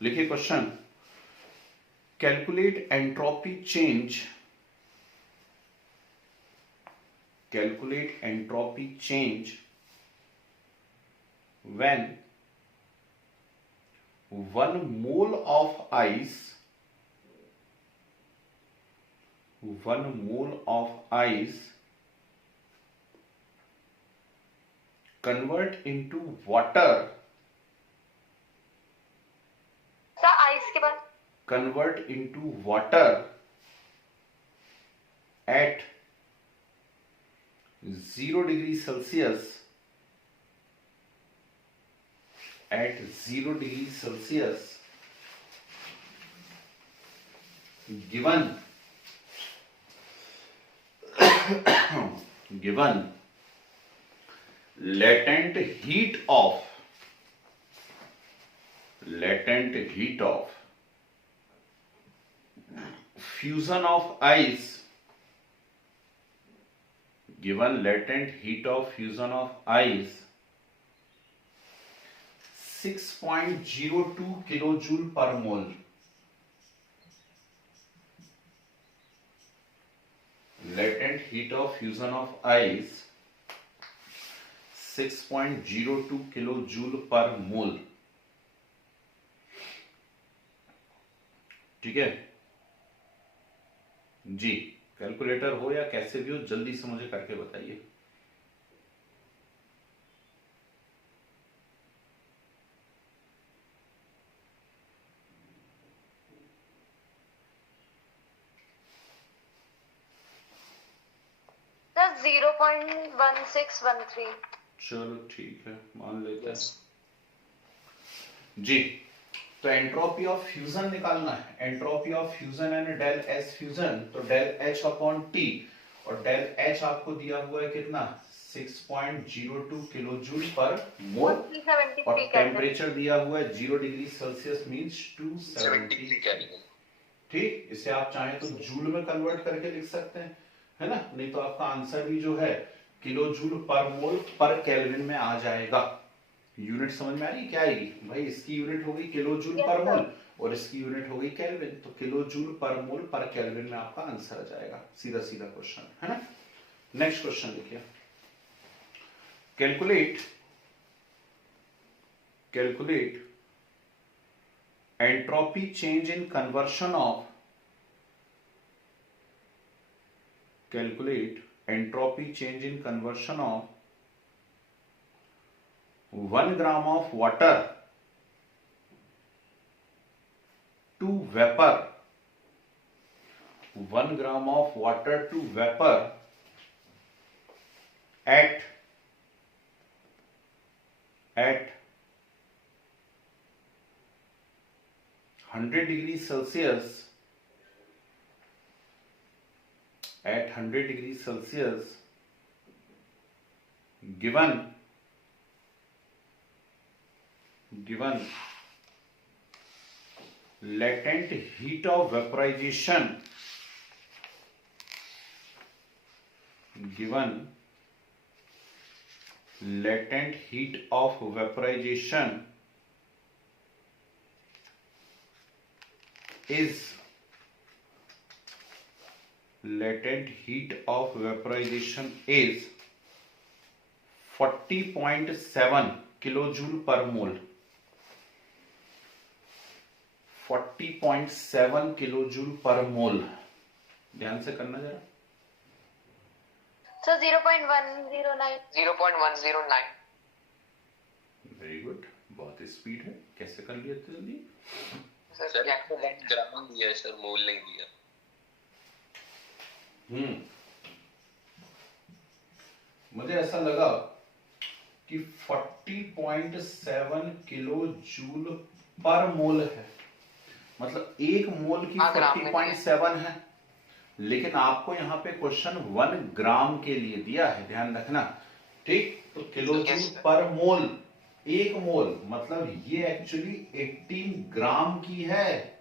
लिखिए question, calculate entropy change, calculate entropy change when 1 mole of ice, 1 mole of ice convert into water, sir ice के बाद convert into water at 0 degree Celsius, at 0 degree Celsius, given given latent heat of fusion of ice, given latent heat of fusion of ice 6.02 kilojoule पर मोल, latent heat of fusion of ice 6.02 kilojoule पर मोल। ठीक है जी, calculator हो या कैसे भी हो, जल्दी से मुझे करके बताइए। सर 0.1613। चलो ठीक है, मान लेते हैं जी। तो एंट्रोपी ऑफ फ्यूजन निकालना है, entropy of fusion and del S fusion, तो डेल एच अपॉन टी, और डेल एच आपको दिया हुआ है कितना 6.02 किलो जूल पर मोल, और टेम्परेचर दिया हुआ है 0 डिग्री सेल्सियस मींस 273 केल्विन। ठीक, इसे आप चाहें तो जूल में कन्वर्ट करके लिख सकते हैं, है ना, नहीं तो आपका आंसर भी जो है किलो जूल पर मोल पर केल्विन में आ जाएगा। यूनिट समझ में आ रही क्या आएगी भाई, इसकी यूनिट हो गई किलो जूल पर मोल और इसकी यूनिट हो गई केल्विन, तो किलो जूल पर मोल पर केल्विन में आपका आंसर आ जाएगा, सीधा सीधा क्वेश्चन है ना। नेक्स्ट क्वेश्चन देखिए, calculate entropy change in conversion of, calculate entropy change in conversion of 1 gram of water to vapor, 1 gram of water to vapor at 100 degrees Celsius, at 100 degrees Celsius, given latent heat of vaporization, given latent heat of vaporization is, latent heat of vaporization is 40.7 kilojoule पर मोल, 40.7 kilojoule पर मोल, ध्यान से करना जरा। So 0.109. 0.109. Very good, बहुत speed है, कैसे कर लिया इतनी जल्दी। सर ग्राम दिया है सर, मोल नहीं दिया। मुझे ऐसा लगा कि 40.7 किलो जूल पर मोल है, मतलब एक मोल की 40.7 है, लेकिन आपको यहाँ पे क्वेश्चन 1 ग्राम के लिए दिया है, ध्यान रखना, ठीक। तो किलो जूल पर मोल, एक मोल, मतलब ये एक्चुअली 18 ग्राम की है,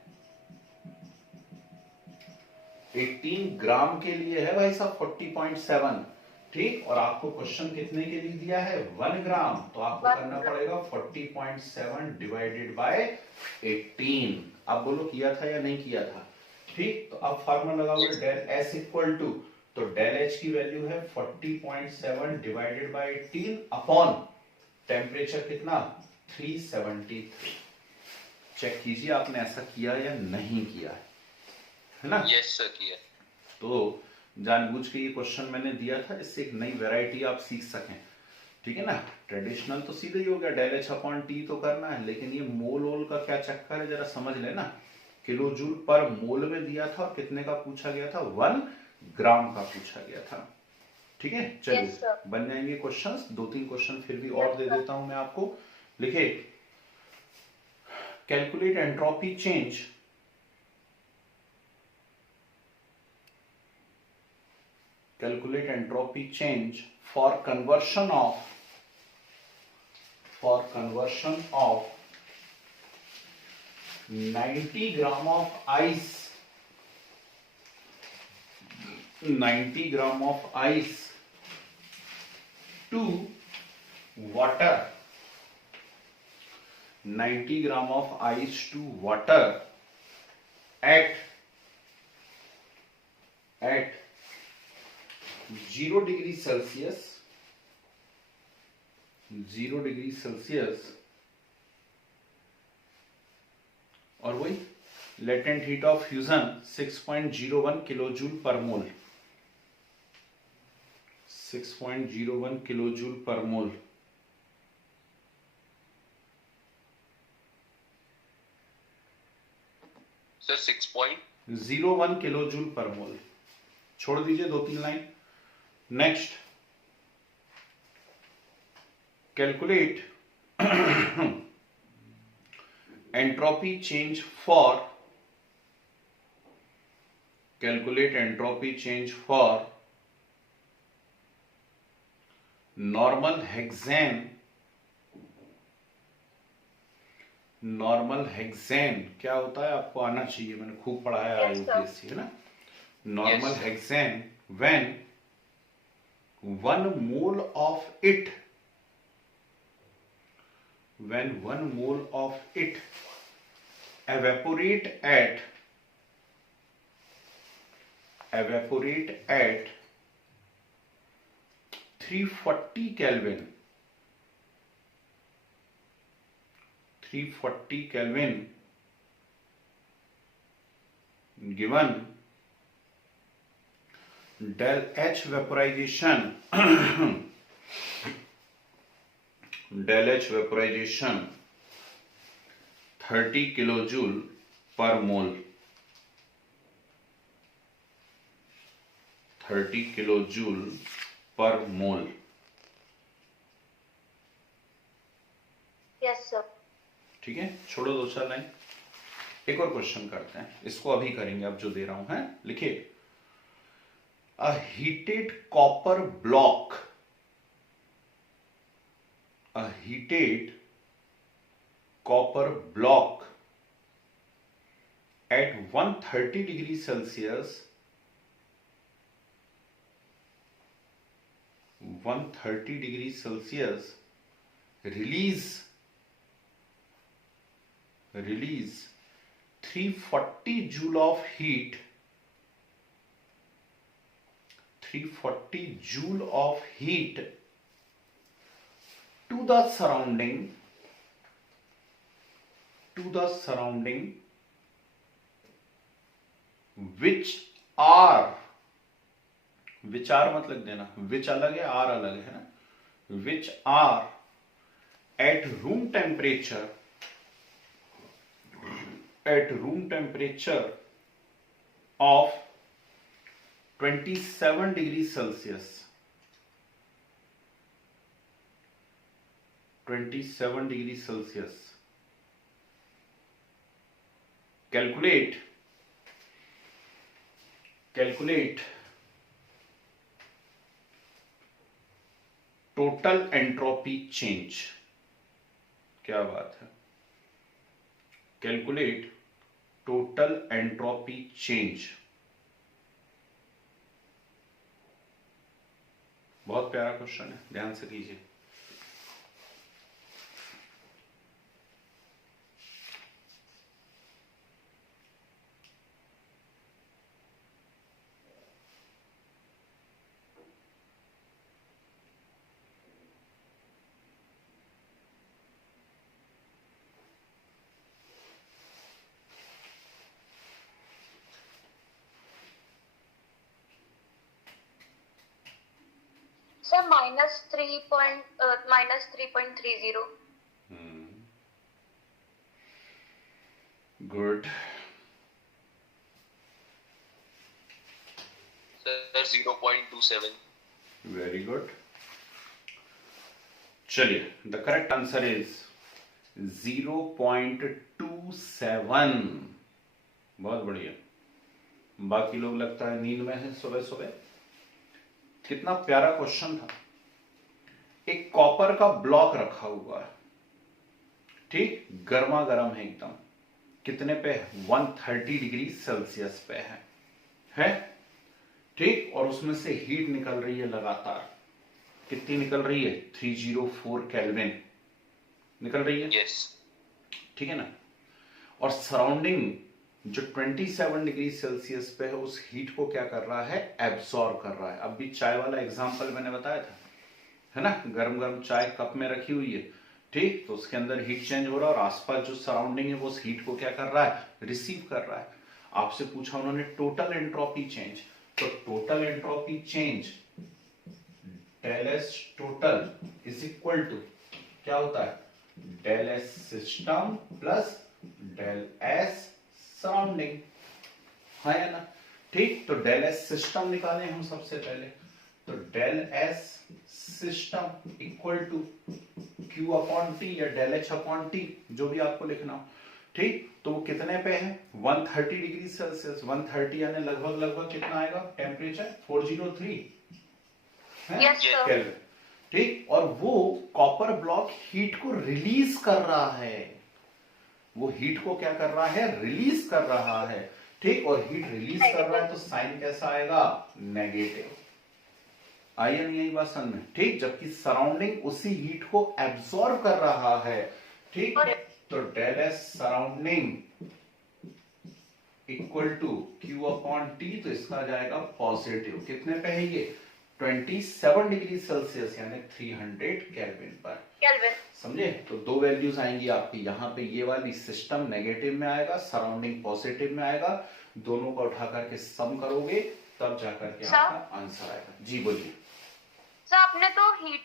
18 ग्राम के लिए है भाई साहब 40.7, ठीक। और आपको क्वेश्चन कितने के लिए दिया है 1 ग्राम, तो आपको करना पड़ेगा 40.7 डिवाइडेड बाय 18। अब बोलो किया था या नहीं किया था, ठीक। तो अब फार्मूला लगाओगे डेल एस इक्वल टू, तो डेल एच की वैल्यू है 40.7 डिवाइडेड बाय 18 अपॉन टेम्परेचर कितना 373। चेक कीजिए आपने ऐसा किया या नहीं किया है ना। यस सर किया। तो जानबूझ के ये क्वेश्चन मैंने दिया था, इससे एक नई वैरायटी आप सीख सकें, ठीक है ना। ट्रेडिशनल तो सीधे ही हो गया, डेल एच अपॉन टी तो करना है, लेकिन ये मोल ओल का क्या चक्कर है जरा समझ लेना। किलो जूल पर मोल में दिया था और कितने का पूछा गया था 1 ग्राम का पूछा गया था, ठीक है। चलिए बन जाएंगे क्वेश्चंस, 2-3 क्वेश्चन फिर भी और दे देता हूं मैं आपको। लिखिए calculate entropy change, calculate entropy change for conversion of 90 gram of ice, 90 gram of ice to water, 90 gram of ice to water at 0 degree Celsius, 0 degree Celsius, और वही latent heat of fusion 6.01 kilojoule पर मोल, 6.01 kilojoule पर मोल। Sir 6.01 kilojoule पर मोल, छोड़ दीजिए 2-3 line. Next calculate entropy change for, calculate entropy change for normal hexane, normal hexane क्या होता है आपको आना चाहिए, मैंने खूब पढ़ाया है यूपीएससी, है ना। Normal hexane when 1 mole of it, when 1 mole of it evaporate at 340 Kelvin, 340 Kelvin, given del H vaporization del H vaporization 30 kilojoule per mole, 30 kilojoule per mole। Yes sir. ठीक है, छोड़ो 2-4 लाइन, एक और question करते हैं, इसको अभी करेंगे, अब जो दे रहा हूं है लिखिए। A heated copper block, a heated copper block at 130 degrees Celsius, 130 degrees Celsius release 340 joule of heat, 340 joule of heat to the surrounding, which are मतलब देना, which अलग है, are अलग है ना, which are at room temperature of 27 degrees Celsius, 27 degrees Celsius। Calculate total entropy change। क्या बात है, कैलकुलेट टोटल एंट्रोपी चेंज। बहुत प्यारा क्वेश्चन है, ध्यान से कीजिए। Sir -3.30। Good sir 0.27। Very good. चलिए, द करेक्ट आंसर इज 0.27। बहुत बढ़िया। बाकी लोग लगता है नींद में है सुबह सुबह। कितना प्यारा क्वेश्चन था। एक कॉपर का ब्लॉक रखा हुआ है, ठीक, गर्मा गर्म है एकदम। कितने पे है? 130 डिग्री सेल्सियस पे है ठीक। और उसमें से हीट निकल रही है लगातार। कितनी निकल रही है? 304 केल्विन निकल रही है। यस, ठीक है ना। और सराउंडिंग जो 27 डिग्री सेल्सियस पे है, उस हीट को क्या कर रहा है? एब्सॉर्ब कर रहा है। अब भी चाय वाला एग्जांपल मैंने बताया था, है ना। गरम गरम चाय कप में रखी हुई है, ठीक, तो उसके अंदर हीट चेंज हो रहा है और आसपास जो सराउंडिंग है वो उस हीट को क्या कर रहा है? रिसीव कर रहा है। आपसे पूछा उन्होंने टोटल एंट्रोपी चेंज, तो total entropy change del S total is equal to क्या होता है? Del S system plus del S surrounding, है ना। ठीक, तो डेल एस सिस्टम निकालें हम सबसे पहले। तो del S system equal to Q upon T या डेल एच अपॉन टी, जो भी आपको लिखना हो। ठीक, तो वो कितने पे है 130 डिग्री सेल्सियस। 130 यानी लगभग लगभग कितना आएगा टेम्परेचर 403 है Yes, sir. केल्विन। ठीक, और वो कॉपर ब्लॉक हीट को रिलीज कर रहा है, वो हीट को क्या कर रहा है रिलीज कर रहा है। ठीक, और हीट रिलीज कर रहा है तो साइन कैसा आएगा नेगेटिव। आई या नहीं आई बात समझ में। ठीक, जबकि सराउंडिंग उसी हीट को एब्सॉर्ब कर रहा है। ठीक, तो del S surrounding equal to Q upon T, तो इसका आ जाएगा पॉजिटिव। कितने पे है ये 27 डिग्री सेल्सियस यानी 300 केल्विन पर। केल्विन। समझे, तो दो वैल्यूज आएंगी आपकी, यहाँ पे ये वाली सिस्टम नेगेटिव में आएगा, सराउंडिंग पॉजिटिव में आएगा। दोनों का उठा करके सम करोगे तब जाकर के आपका आंसर आएगा। जी बोलिए सर। आपने तो हीट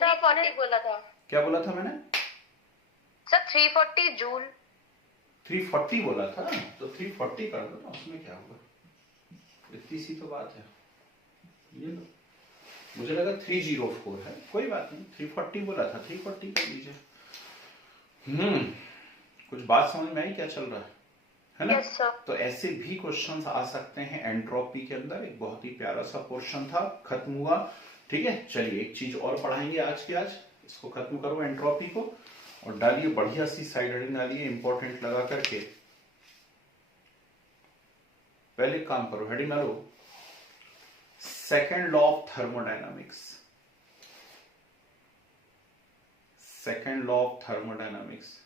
340 बोला था। क्या बोला था मैंने सर 340 जूल। 340 बोला था, तो 340 कर दो ना, उसमें क्या होगा, इतनी सी तो बात है। ये लो, मुझे लगा 304 है, कोई बात नहीं, 340 बोला था, 340 कर लीजिए। कुछ बात समझ में आई क्या चल रहा है ना? Yes, sir. तो ऐसे भी क्वेश्चंस आ सकते हैं एंट्रोपी के अंदर। एक बहुत ही प्यारा सा पोर्शन था, खत्म हुआ। ठीक है, चलिए एक चीज और पढ़ाएंगे आज के आज। इसको खत्म करो एंट्रोपी को और डालिए बढ़िया सी साइड हेडिंग डालिए इंपॉर्टेंट लगा करके। पहले काम करो, हेडिंग डालो second law of thermodynamics. Second law of thermodynamics.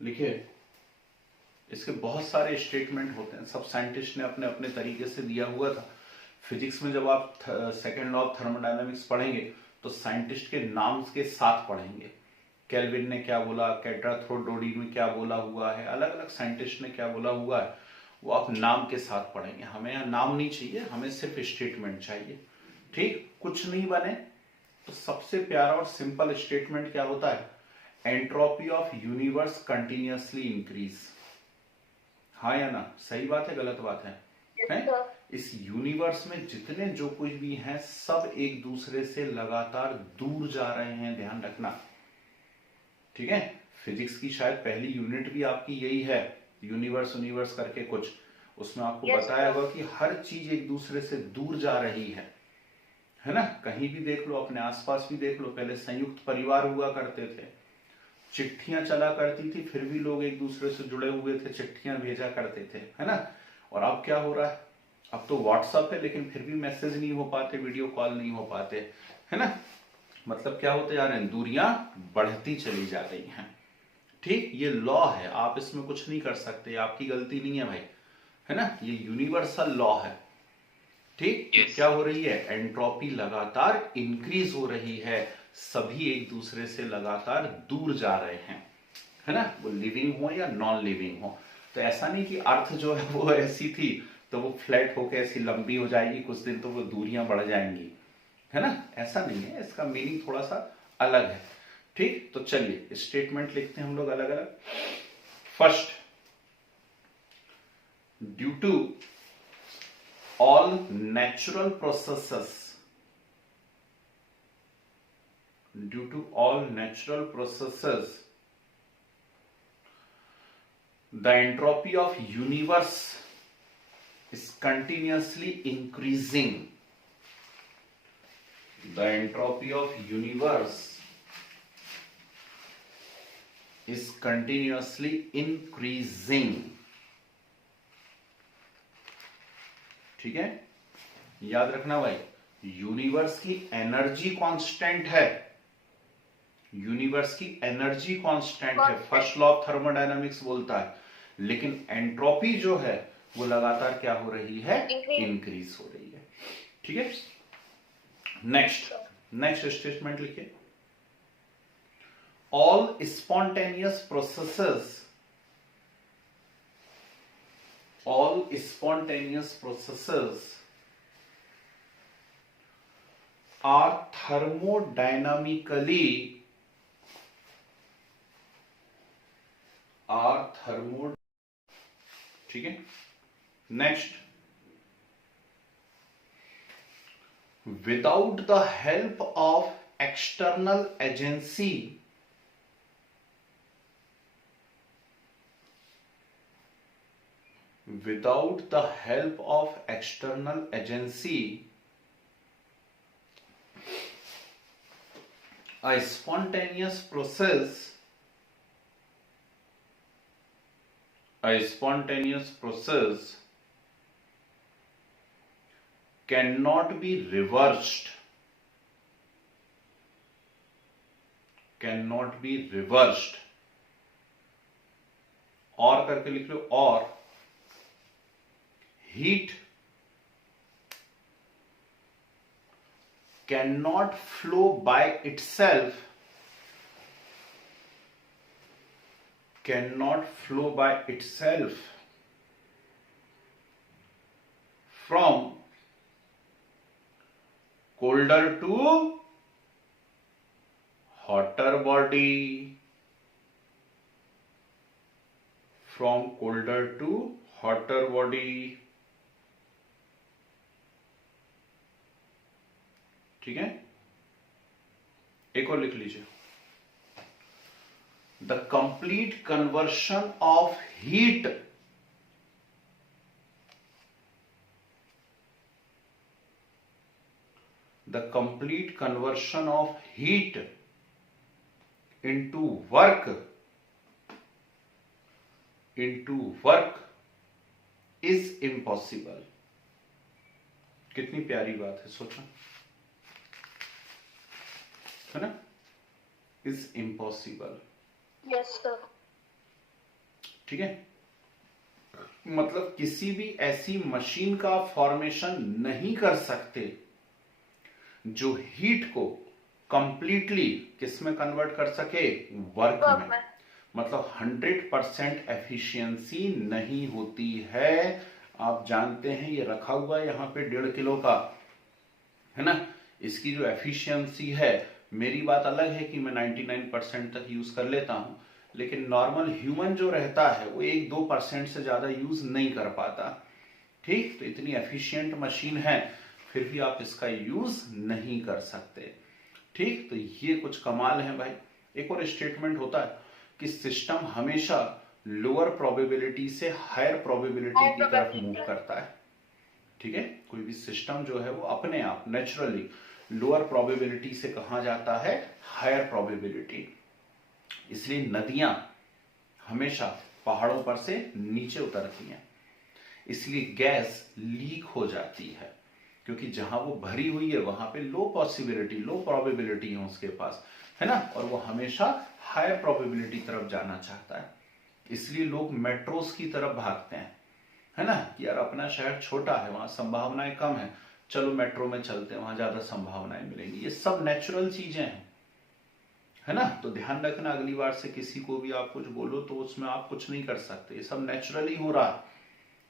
लिखिए, इसके बहुत सारे स्टेटमेंट होते हैं, सब साइंटिस्ट ने अपने अपने तरीके से दिया हुआ था। फिजिक्स में जब आप सेकेंड लॉ ऑफ थर्मोडायनामिक्स पढ़ेंगे तो साइंटिस्ट के नाम के साथ पढ़ेंगे। केल्विन ने क्या बोला, टेट्राथ्रोडोडी में क्या बोला हुआ है, अलग अलग साइंटिस्ट ने क्या बोला हुआ है, वो आप नाम के साथ पढ़ेंगे। हमें यहाँ नाम नहीं चाहिए, हमें सिर्फ स्टेटमेंट चाहिए। ठीक, कुछ नहीं बने तो सबसे प्यारा और सिंपल स्टेटमेंट क्या होता है, entropy of universe continuously increase. हाँ या ना, सही बात है गलत बात है? हैं? इस यूनिवर्स में जितने जो कुछ भी हैं सब एक दूसरे से लगातार दूर जा रहे हैं, ध्यान रखना। ठीक है, फिजिक्स की शायद पहली यूनिट भी आपकी यही है, यूनिवर्स करके कुछ, उसमें आपको बताया होगा कि हर चीज एक दूसरे से दूर जा रही है ना। कहीं भी देख लो, अपने आसपास भी देख लो, पहले संयुक्त परिवार हुआ करते थे, चिट्ठियां चला करती थी, फिर भी लोग एक दूसरे से जुड़े हुए थे, चिट्ठियां भेजा करते थे, है ना। और अब क्या हो रहा है, अब तो व्हाट्सएप है लेकिन फिर भी मैसेज नहीं हो पाते, वीडियो कॉल नहीं हो पाते, है ना। मतलब क्या होते जा रहे हैं, दूरियां बढ़ती चली जा रही हैं। ठीक, ये लॉ है, आप इसमें कुछ नहीं कर सकते, आपकी गलती नहीं है भाई, है ना, ये यूनिवर्सल लॉ है। ठीक, क्या हो रही है, एंट्रोपी लगातार इंक्रीज हो रही है, सभी एक दूसरे से लगातार दूर जा रहे हैं, है ना, वो लिविंग हो या नॉन लिविंग हो। तो ऐसा नहीं कि अर्थ जो है वो ऐसी थी तो वो फ्लैट होकर ऐसी लंबी हो जाएगी, कुछ दिन तो वो दूरियां बढ़ जाएंगी, है ना, ऐसा नहीं है, इसका मीनिंग थोड़ा सा अलग है। ठीक, तो चलिए स्टेटमेंट लिखते हैं हम लोग अलग अलग। First, due to all natural processes, due to all natural processes, the entropy of universe is continuously increasing. The entropy of universe is continuously increasing. ठीक है, याद रखना भाई, यूनिवर्स की एनर्जी कांस्टेंट है, यूनिवर्स की एनर्जी कांस्टेंट है, first law of thermodynamics बोलता है, लेकिन एंट्रोपी जो है वो लगातार क्या हो रही है, इंक्रीज हो रही है। ठीक है, नेक्स्ट स्टेटमेंट लिखिए, all spontaneous processes, all spontaneous processes are thermodynamically ठीक है। Next, without the help of external agency, without the help of external agency, a spontaneous process cannot be reversed, और करके लिख लो, और heat cannot flow by itself, from colder to hotter body, ठीक है। एक और लिख लीजिए, the complete conversion of heat into work is impossible। कितनी प्यारी बात है, सोचो, है ना, इज इम्पॉसिबल। Yes sir. ठीक है, मतलब किसी भी ऐसी मशीन का फॉर्मेशन नहीं कर सकते जो हीट को कंप्लीटली किसमें कन्वर्ट कर सके, वर्क में। मतलब 100% एफिशिएंसी नहीं होती है। आप जानते हैं ये रखा हुआ है यहाँ पे 1.5 किलो का, है ना, इसकी जो एफिशिएंसी है, मेरी बात अलग है कि मैं 99% तक यूज कर लेता हूं, लेकिन नॉर्मल ह्यूमन जो रहता है वो 1-2% से ज्यादा यूज नहीं कर पाता। ठीक, तो इतनी एफिशिएंट मशीन है फिर भी आप इसका यूज नहीं कर सकते। ठीक, तो ये कुछ कमाल है भाई। एक और स्टेटमेंट होता है कि सिस्टम हमेशा लोअर प्रोबेबिलिटी से हायर प्रोबेबिलिटी की तरफ मूव करता है। ठीक है, कोई भी सिस्टम जो है वो अपने आप नेचुरली लोअर प्रोबेबिलिटी से कहां जाता है, हायर प्रोबेबिलिटी। इसलिए नदियां हमेशा पहाड़ों पर से नीचे उतरती हैं, इसलिए गैस लीक हो जाती है, क्योंकि जहां वो भरी हुई है वहां पे लो पॉसिबिलिटी, लो प्रोबेबिलिटी है उसके पास, है ना, और वो हमेशा हायर प्रोबेबिलिटी तरफ जाना चाहता है। इसलिए लोग मेट्रोस की तरफ भागते हैं, है ना, कि यार अपना शहर छोटा है, वहां संभावनाएं कम है, चलो मेट्रो में चलते हैं, वहां ज्यादा संभावनाएं मिलेंगी। ये सब नेचुरल चीजें हैं, है ना। तो ध्यान रखना, अगली बार से किसी को भी आप कुछ बोलो तो उसमें आप कुछ नहीं कर सकते, ये सब नेचुरली हो रहा है,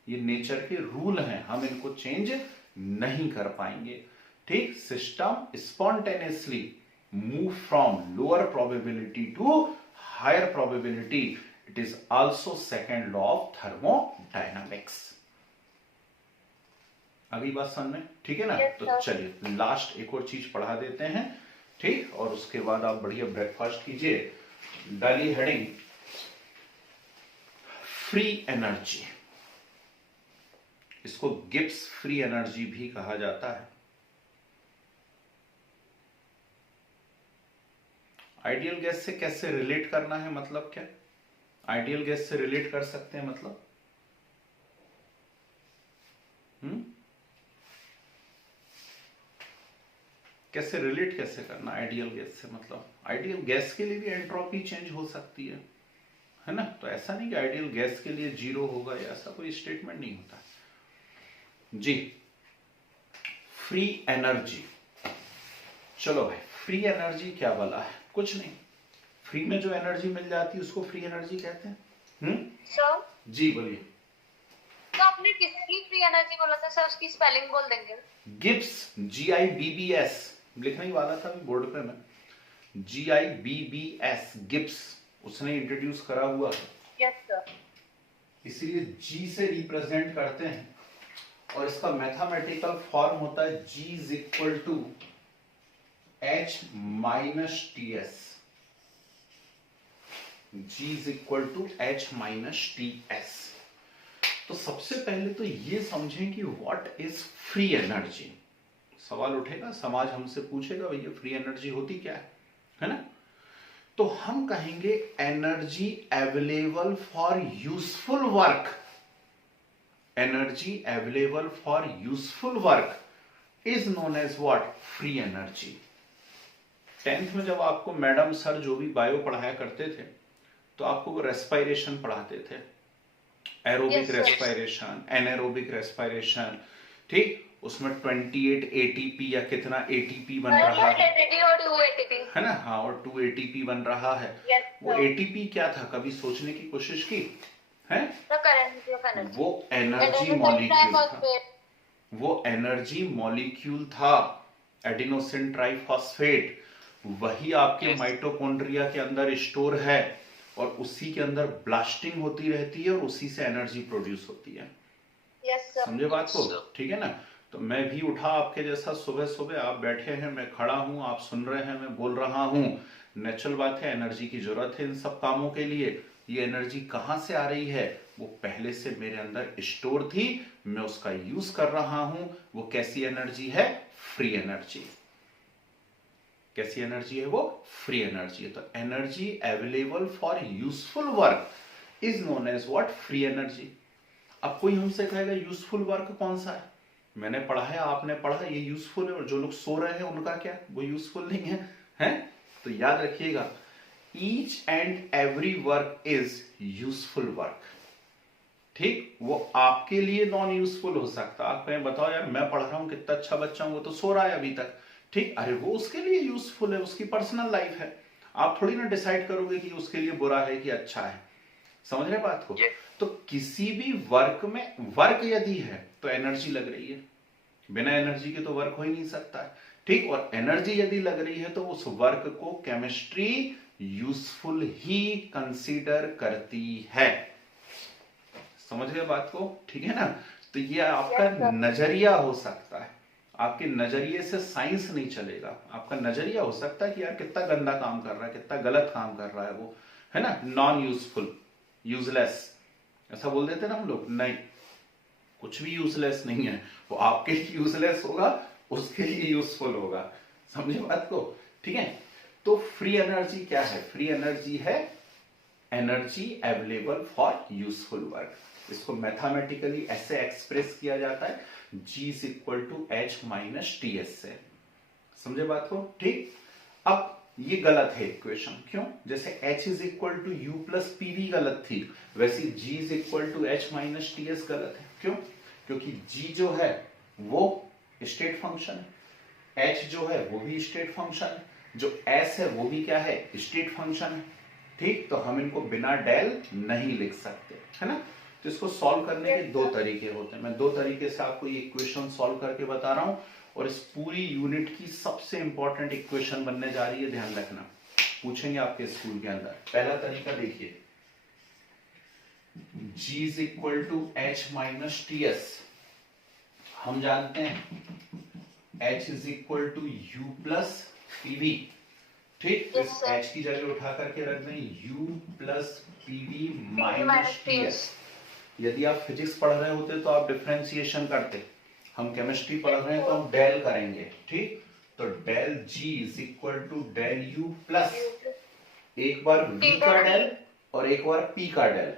ये नेचर के रूल हैं, हम इनको चेंज नहीं कर पाएंगे। ठीक, system spontaneously move from lower probability to higher probability. It is also second law of thermodynamics. अगली बात समझ में, ठीक है ना। तो चलिए लास्ट एक और चीज पढ़ा देते हैं, ठीक, और उसके बाद आप बढ़िया ब्रेकफास्ट कीजिए। डाली हेडिंग फ्री एनर्जी। इसको गिब्स फ्री एनर्जी भी कहा जाता है। आइडियल गैस से कैसे रिलेट करना है, मतलब क्या आइडियल गैस से रिलेट कर सकते हैं, मतलब कैसे रिलेट कैसे करना आइडियल गैस से, मतलब आइडियल गैस के लिए भी एंट्रोपी चेंज हो सकती है ना। तो ऐसा नहीं कि आइडियल गैस के लिए 0 होगा, या ऐसा कोई स्टेटमेंट नहीं होता जी। फ्री एनर्जी, चलो भाई, फ्री एनर्जी क्या बोला है, कुछ नहीं, फ्री में जो एनर्जी मिल जाती है उसको फ्री एनर्जी कहते हैं। सर जी बोलिए। तो आपने किसकी फ्री एनर्जी बोला था सर, उसकी स्पेलिंग बोल देंगे। गिब्स, GIBBS लिखने ही वाला था बोर्ड पे मैं, GIBBS गिब्स, उसने इंट्रोड्यूस करा हुआ है। Yes sir. इसीलिए G से रिप्रेजेंट करते हैं और इसका मैथमेटिकल फॉर्म होता है G is equal to H minus TS। G is equal to H minus TS। तो सबसे पहले तो ये समझें कि व्हाट इज फ्री एनर्जी। सवाल उठेगा, समाज हमसे पूछेगा भैया फ्री एनर्जी होती क्या है ना? तो हम कहेंगे energy available for useful work. Energy available for useful work is known as what? Free energy. 10th में जब आपको मैडम सर जो भी बायो पढ़ाया करते थे तो आपको वो रेस्पिरेशन पढ़ाते थे, एरोबिक रेस्पिरेशन, एनारोबिक रेस्पिरेशन, ठीक? उसमें 28 एटीपी या कितना एटीपी बन रहा है, और 2 ATP है ना? हाँ, और 2 एटीपी बन रहा है। वो एटीपी क्या था, कभी सोचने की कोशिश की है? वो एनर्जी मॉलिक्यूल था। वो एनर्जी मॉलिक्यूल था, एडिनोसिन ट्राइफॉस्फेट। वही आपके माइटोकॉन्ड्रिया के अंदर स्टोर है और उसी के अंदर ब्लास्टिंग होती रहती है और उसी से एनर्जी प्रोड्यूस होती है। समझे बात को? ठीक है ना? तो मैं भी उठा आपके जैसा सुबह सुबह, आप बैठे हैं, मैं खड़ा हूं, आप सुन रहे हैं, मैं बोल रहा हूं। नेचुरल बात है, एनर्जी की जरूरत है इन सब कामों के लिए। ये एनर्जी कहां से आ रही है? वो पहले से मेरे अंदर स्टोर थी, मैं उसका यूज कर रहा हूं। वो कैसी एनर्जी है? Free energy. कैसी एनर्जी है वो? फ्री एनर्जी है। तो energy available for useful work is known as what? Free energy. अब कोई हमसे कहेगा यूजफुल वर्क कौन सा है? मैंने पढ़ा है, आपने पढ़ा, ये यूजफुल है, और जो लोग सो रहे हैं उनका क्या? वो यूजफुल नहीं है, हैं? तो याद रखिएगा, each and every work is useful work. ठीक? वो आपके लिए नॉन यूजफुल हो सकता है। आप कहें बताओ यार मैं पढ़ रहा हूं, कितना अच्छा बच्चा हूं, वो तो सो रहा है अभी तक। ठीक? अरे वो उसके लिए यूजफुल है, उसकी पर्सनल लाइफ है। आप थोड़ी ना डिसाइड करोगे कि उसके लिए बुरा है कि अच्छा है। समझ रहे बात को? तो किसी भी वर्क में, वर्क यदि है तो एनर्जी लग रही है, बिना एनर्जी के तो वर्क हो ही नहीं सकता है। ठीक? और एनर्जी यदि लग रही है तो उस वर्क को केमिस्ट्री यूजफुल ही कंसीडर करती है। समझ गए बात को? ठीक है ना? तो ये आपका नजरिया हो सकता है, आपके नजरिए से साइंस नहीं चलेगा। आपका नजरिया हो सकता है कि यार कितना गंदा काम कर रहा है, कितना गलत काम कर रहा है वो, है ना? नॉन यूजफुल, यूजलेस, ऐसा बोल देते ना हम लोग। नहीं, कुछ भी यूजलेस नहीं है। वो आपके लिए यूजलेस होगा, उसके लिए यूजफुल होगा। समझे बात को? ठीक है? तो फ्री एनर्जी क्या है? फ्री एनर्जी है energy available for useful work. इसको मैथमेटिकली ऐसे एक्सप्रेस किया जाता है, G is equal to H minus TS से। समझे बात को? ठीक? अब ये गलत है इक्वेशन। क्यों? जैसे H is equal to U plus PV गलत थी, वैसे G is equal to H minus TS गलत है। क्यों? क्योंकि G जो है वो स्टेट फंक्शन है, H जो है वो भी स्टेट फंक्शन है, जो S है वो भी क्या है? स्टेट फंक्शन है। ठीक? तो हम इनको बिना डेल नहीं लिख सकते, है ना? तो इसको सॉल्व करने के दो तरीके होते हैं। मैं दो तरीके से आपको ये इक्वेशन सॉल्व करके बता रहा हूं, और इस पूरी यूनिट की सबसे इंपॉर्टेंट इक्वेशन बनने जा रही है, ध्यान रखना, पूछेंगे आपके स्कूल के अंदर। पहला तरीका देखिए, G is equal to H minus TS। हम जानते हैं H is equal to U plus PV। ठीक? इस H की जगह उठा करके रख दें U plus PV minus TS। यदि आप फिजिक्स पढ़ रहे होते तो आप डिफरेंशिएशन करते, हम केमिस्ट्री पढ़ रहे हैं तो हम डेल करेंगे। ठीक? तो del G is equal to del U plus एक बार V का डेल और एक बार P का डेल,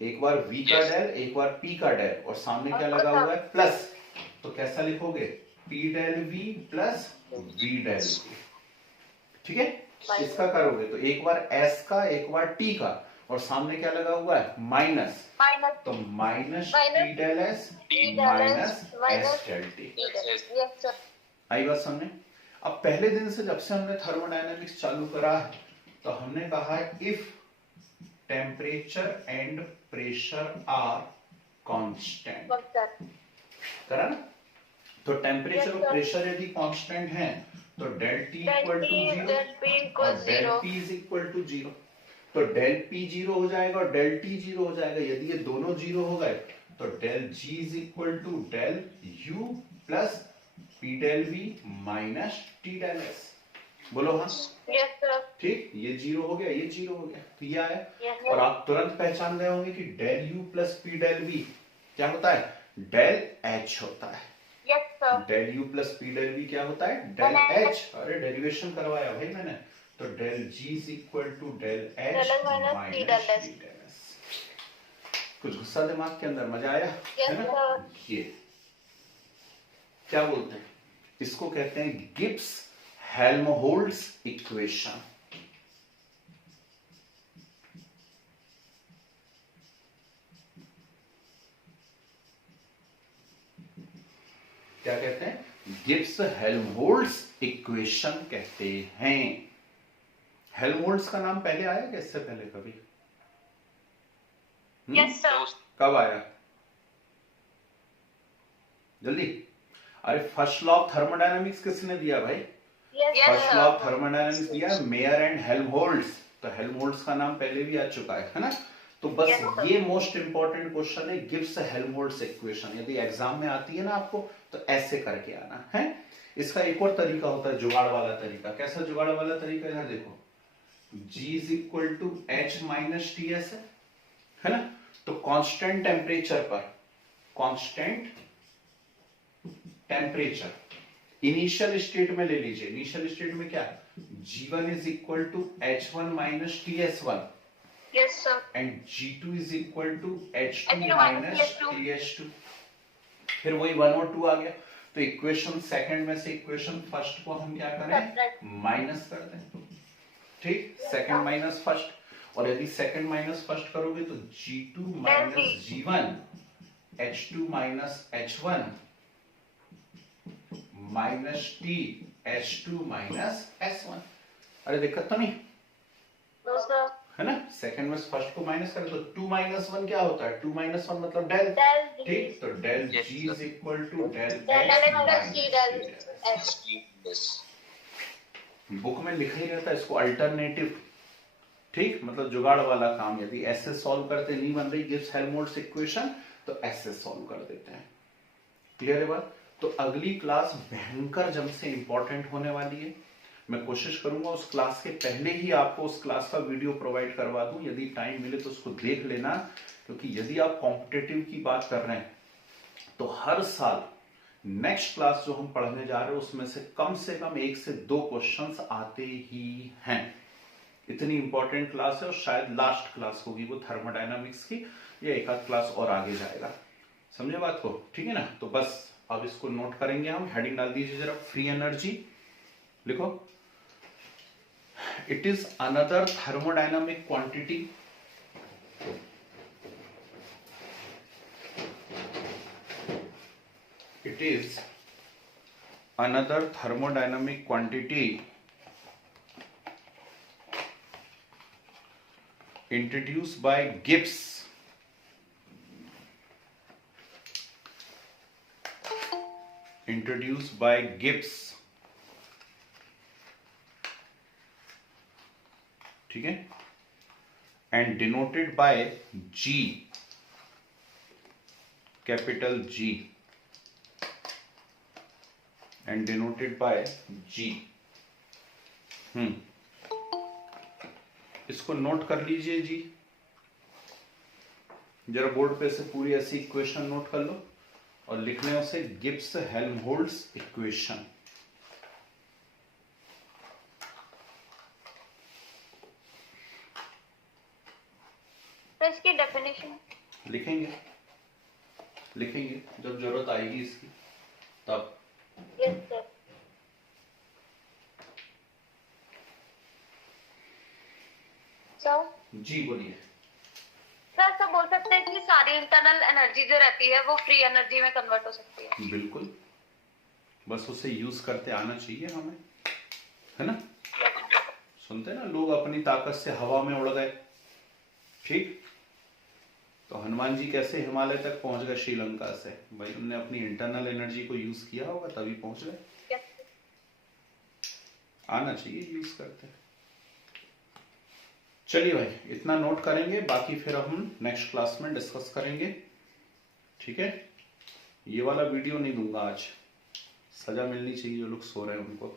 एक बार V का डेल, एक बार P का डेल, और सामने क्या लगा हुआ है? प्लस। तो कैसा लिखोगे? P del V plus V del V। ठीक है? इसका करोगे तो एक बार S का, एक बार T का, और सामने क्या लगा हुआ है? माइनस। तो minus T del S minus S del T। आई बात समझे? अब पहले दिन से जब से हमने थर्मोडायनेमिक्स चालू करा है तो हमने कहा है if temperature and pressure are constant, करा ना? तो टेम्परेचर और प्रेशर यदि कांस्टेंट हैं तो डेल T इक्वल टू 0 और del P is equal to 0। तो डेल P 0 हो जाएगा और डेल T 0 हो जाएगा। यदि ये दोनों 0 हो गए तो del G is equal to del U plus P del V minus T del S. बोलो हाँ। Yes sir. ठीक, ये जीरो हो गया, ये जीरो हो गया, तो ये आया। Yes, और आप तुरंत पहचान गए होंगे कि del U plus P del V क्या होता है, डेल एच होता है। Yes sir. Del U plus P del V क्या होता है, डेल एच। अरे डेरिवेशन करवाया भाई मैंने। तो del G is equal to del H minus T del S. कुछ गुस्सा दिमाग के अंदर, मजा आया? Yes, है ना? ये क्या बोलते हैं, इसको कहते हैं गिब्स हेल्महोल्ट्ज इक्वेशन। क्या कहते हैं, गिब्स हेल्महोल्ट्ज इक्वेशन कहते हैं। हेल्महोल्ट्ज का नाम पहले आया क्या इससे पहले कभी? Yes sir. कब आया, जल्दी? अरे फर्स्ट लॉ ऑफ थर्मोडायनामिक्स किसने दिया भाई? फर्स्ट लॉ ऑफ थर्मोडायनामिक्स दिया मेयर एंड हेल्महोल्ट्ज। तो हेल्महोल्ट्ज का नाम पहले भी आ चुका है ना? तो बस ये मोस्ट इंपॉर्टेंट क्वेश्चन है, गिब्स हेल्महोल्ट्ज इक्वेशन। यदि एग्जाम में आती है ना आपको, तो ऐसे करके आना है। इसका एक और तरीका होता है, जुगाड़ वाला तरीका। कैसा जुगाड़ वाला तरीका? इधर देखो, G is equal to H minus T S है ना? तो कांस्टेंट टेम्परेचर पर, कांस्टेंट टेम्परेचर इनिशियल स्टेट में ले लीजिए। इनिशियल स्टेट में क्या, G1 is equal to H1 minus TS1। Yes sir. And G2 is equal to H2 minus TS2। फिर वही 1 और 2 आ गया। तो इक्वेशन सेकंड में से इक्वेशन फर्स्ट को हम क्या करें, माइनस कर दें। ठीक, सेकंड माइनस फर्स्ट। और यदि सेकंड माइनस फर्स्ट करोगे तो G2 minus G1 H2 minus H1 minus T H2 minus S1। अरे दिक्कत तो नहीं नो सर। है ना? सेकंड में फर्स्ट को माइनस करें तो 2 माइनस 1 क्या होता है, 2 माइनस 1 मतलब डेल। ठीक, तो del G is equal to del H minus T del S. Book में लिखा ही रहता है इसको अल्टरनेटिव। ठीक, मतलब जुगाड़ वाला काम। यदि ऐसे सॉल्व करते नहीं बन रही गिब्स हेल्महोल्ट्ज इक्वेशन, तो ऐसे सॉल्व कर देते हैं। क्लियर है बात? तो अगली क्लास भयंकर जम से इंपॉर्टेंट होने वाली है। मैं कोशिश करूंगा उस क्लास के पहले ही आपको उस क्लास का वीडियो प्रोवाइड करवा दूं। यदि टाइम मिले तो उसको देख लेना, क्योंकि यदि आप कॉम्पिटिटिव की बात कर रहे हैं तो हर साल नेक्स्ट क्लास जो हम पढ़ने जा रहे हैं उसमें से कम 1 से 2 क्वेश्चंस आते ही हैं। इतनी इंपॉर्टेंट क्लास है और शायद लास्ट क्लास होगी वो थर्मोडायनामिक्स की, या एक आध क्लास और आगे जाएगा। समझे बात को? ठीक है ना? तो बस अब इसको नोट करेंगे हम। हेडिंग डाल दीजिए जरा, फ्री एनर्जी लिखो। It is another thermodynamic quantity it is another thermodynamic quantity introduced by Gibbs ठीक है, and denoted by G, capital G, and denoted by G। इसको नोट कर लीजिए जी, जरा बोर्ड पे से पूरी ऐसी इक्वेशन नोट कर लो और लिख लें उसे गिब्स हेल्महोल्ट्ज इक्वेशन। तो इसकी डेफिनेशन लिखेंगे जब जरूरत आएगी इसकी तब। Yes sir. सर जी बोलिए। सर सब बोल सकते हैं कि सारी इंटरनल एनर्जी जो रहती है वो फ्री एनर्जी में कन्वर्ट हो सकती है। बिल्कुल, बस उसे यूज करते आना चाहिए हमें, है ना? सुनते ना लोग अपनी ताकत से हवा में उड़ गए। ठीक, तो हनुमान जी कैसे हिमालय तक पहुंच गए श्रीलंका से? भाई उन्होंने अपनी इंटरनल एनर्जी को यूज किया होगा तभी पहुंच गए। आना चाहिए यूज करते। चलिए भाई इतना नोट करेंगे, बाकी फिर हम नेक्स्ट क्लास में डिस्कस करेंगे। ठीक है, ये वाला वीडियो नहीं दूंगा आज, सजा मिलनी चाहिए जो लोग सो रहे हैं उनको।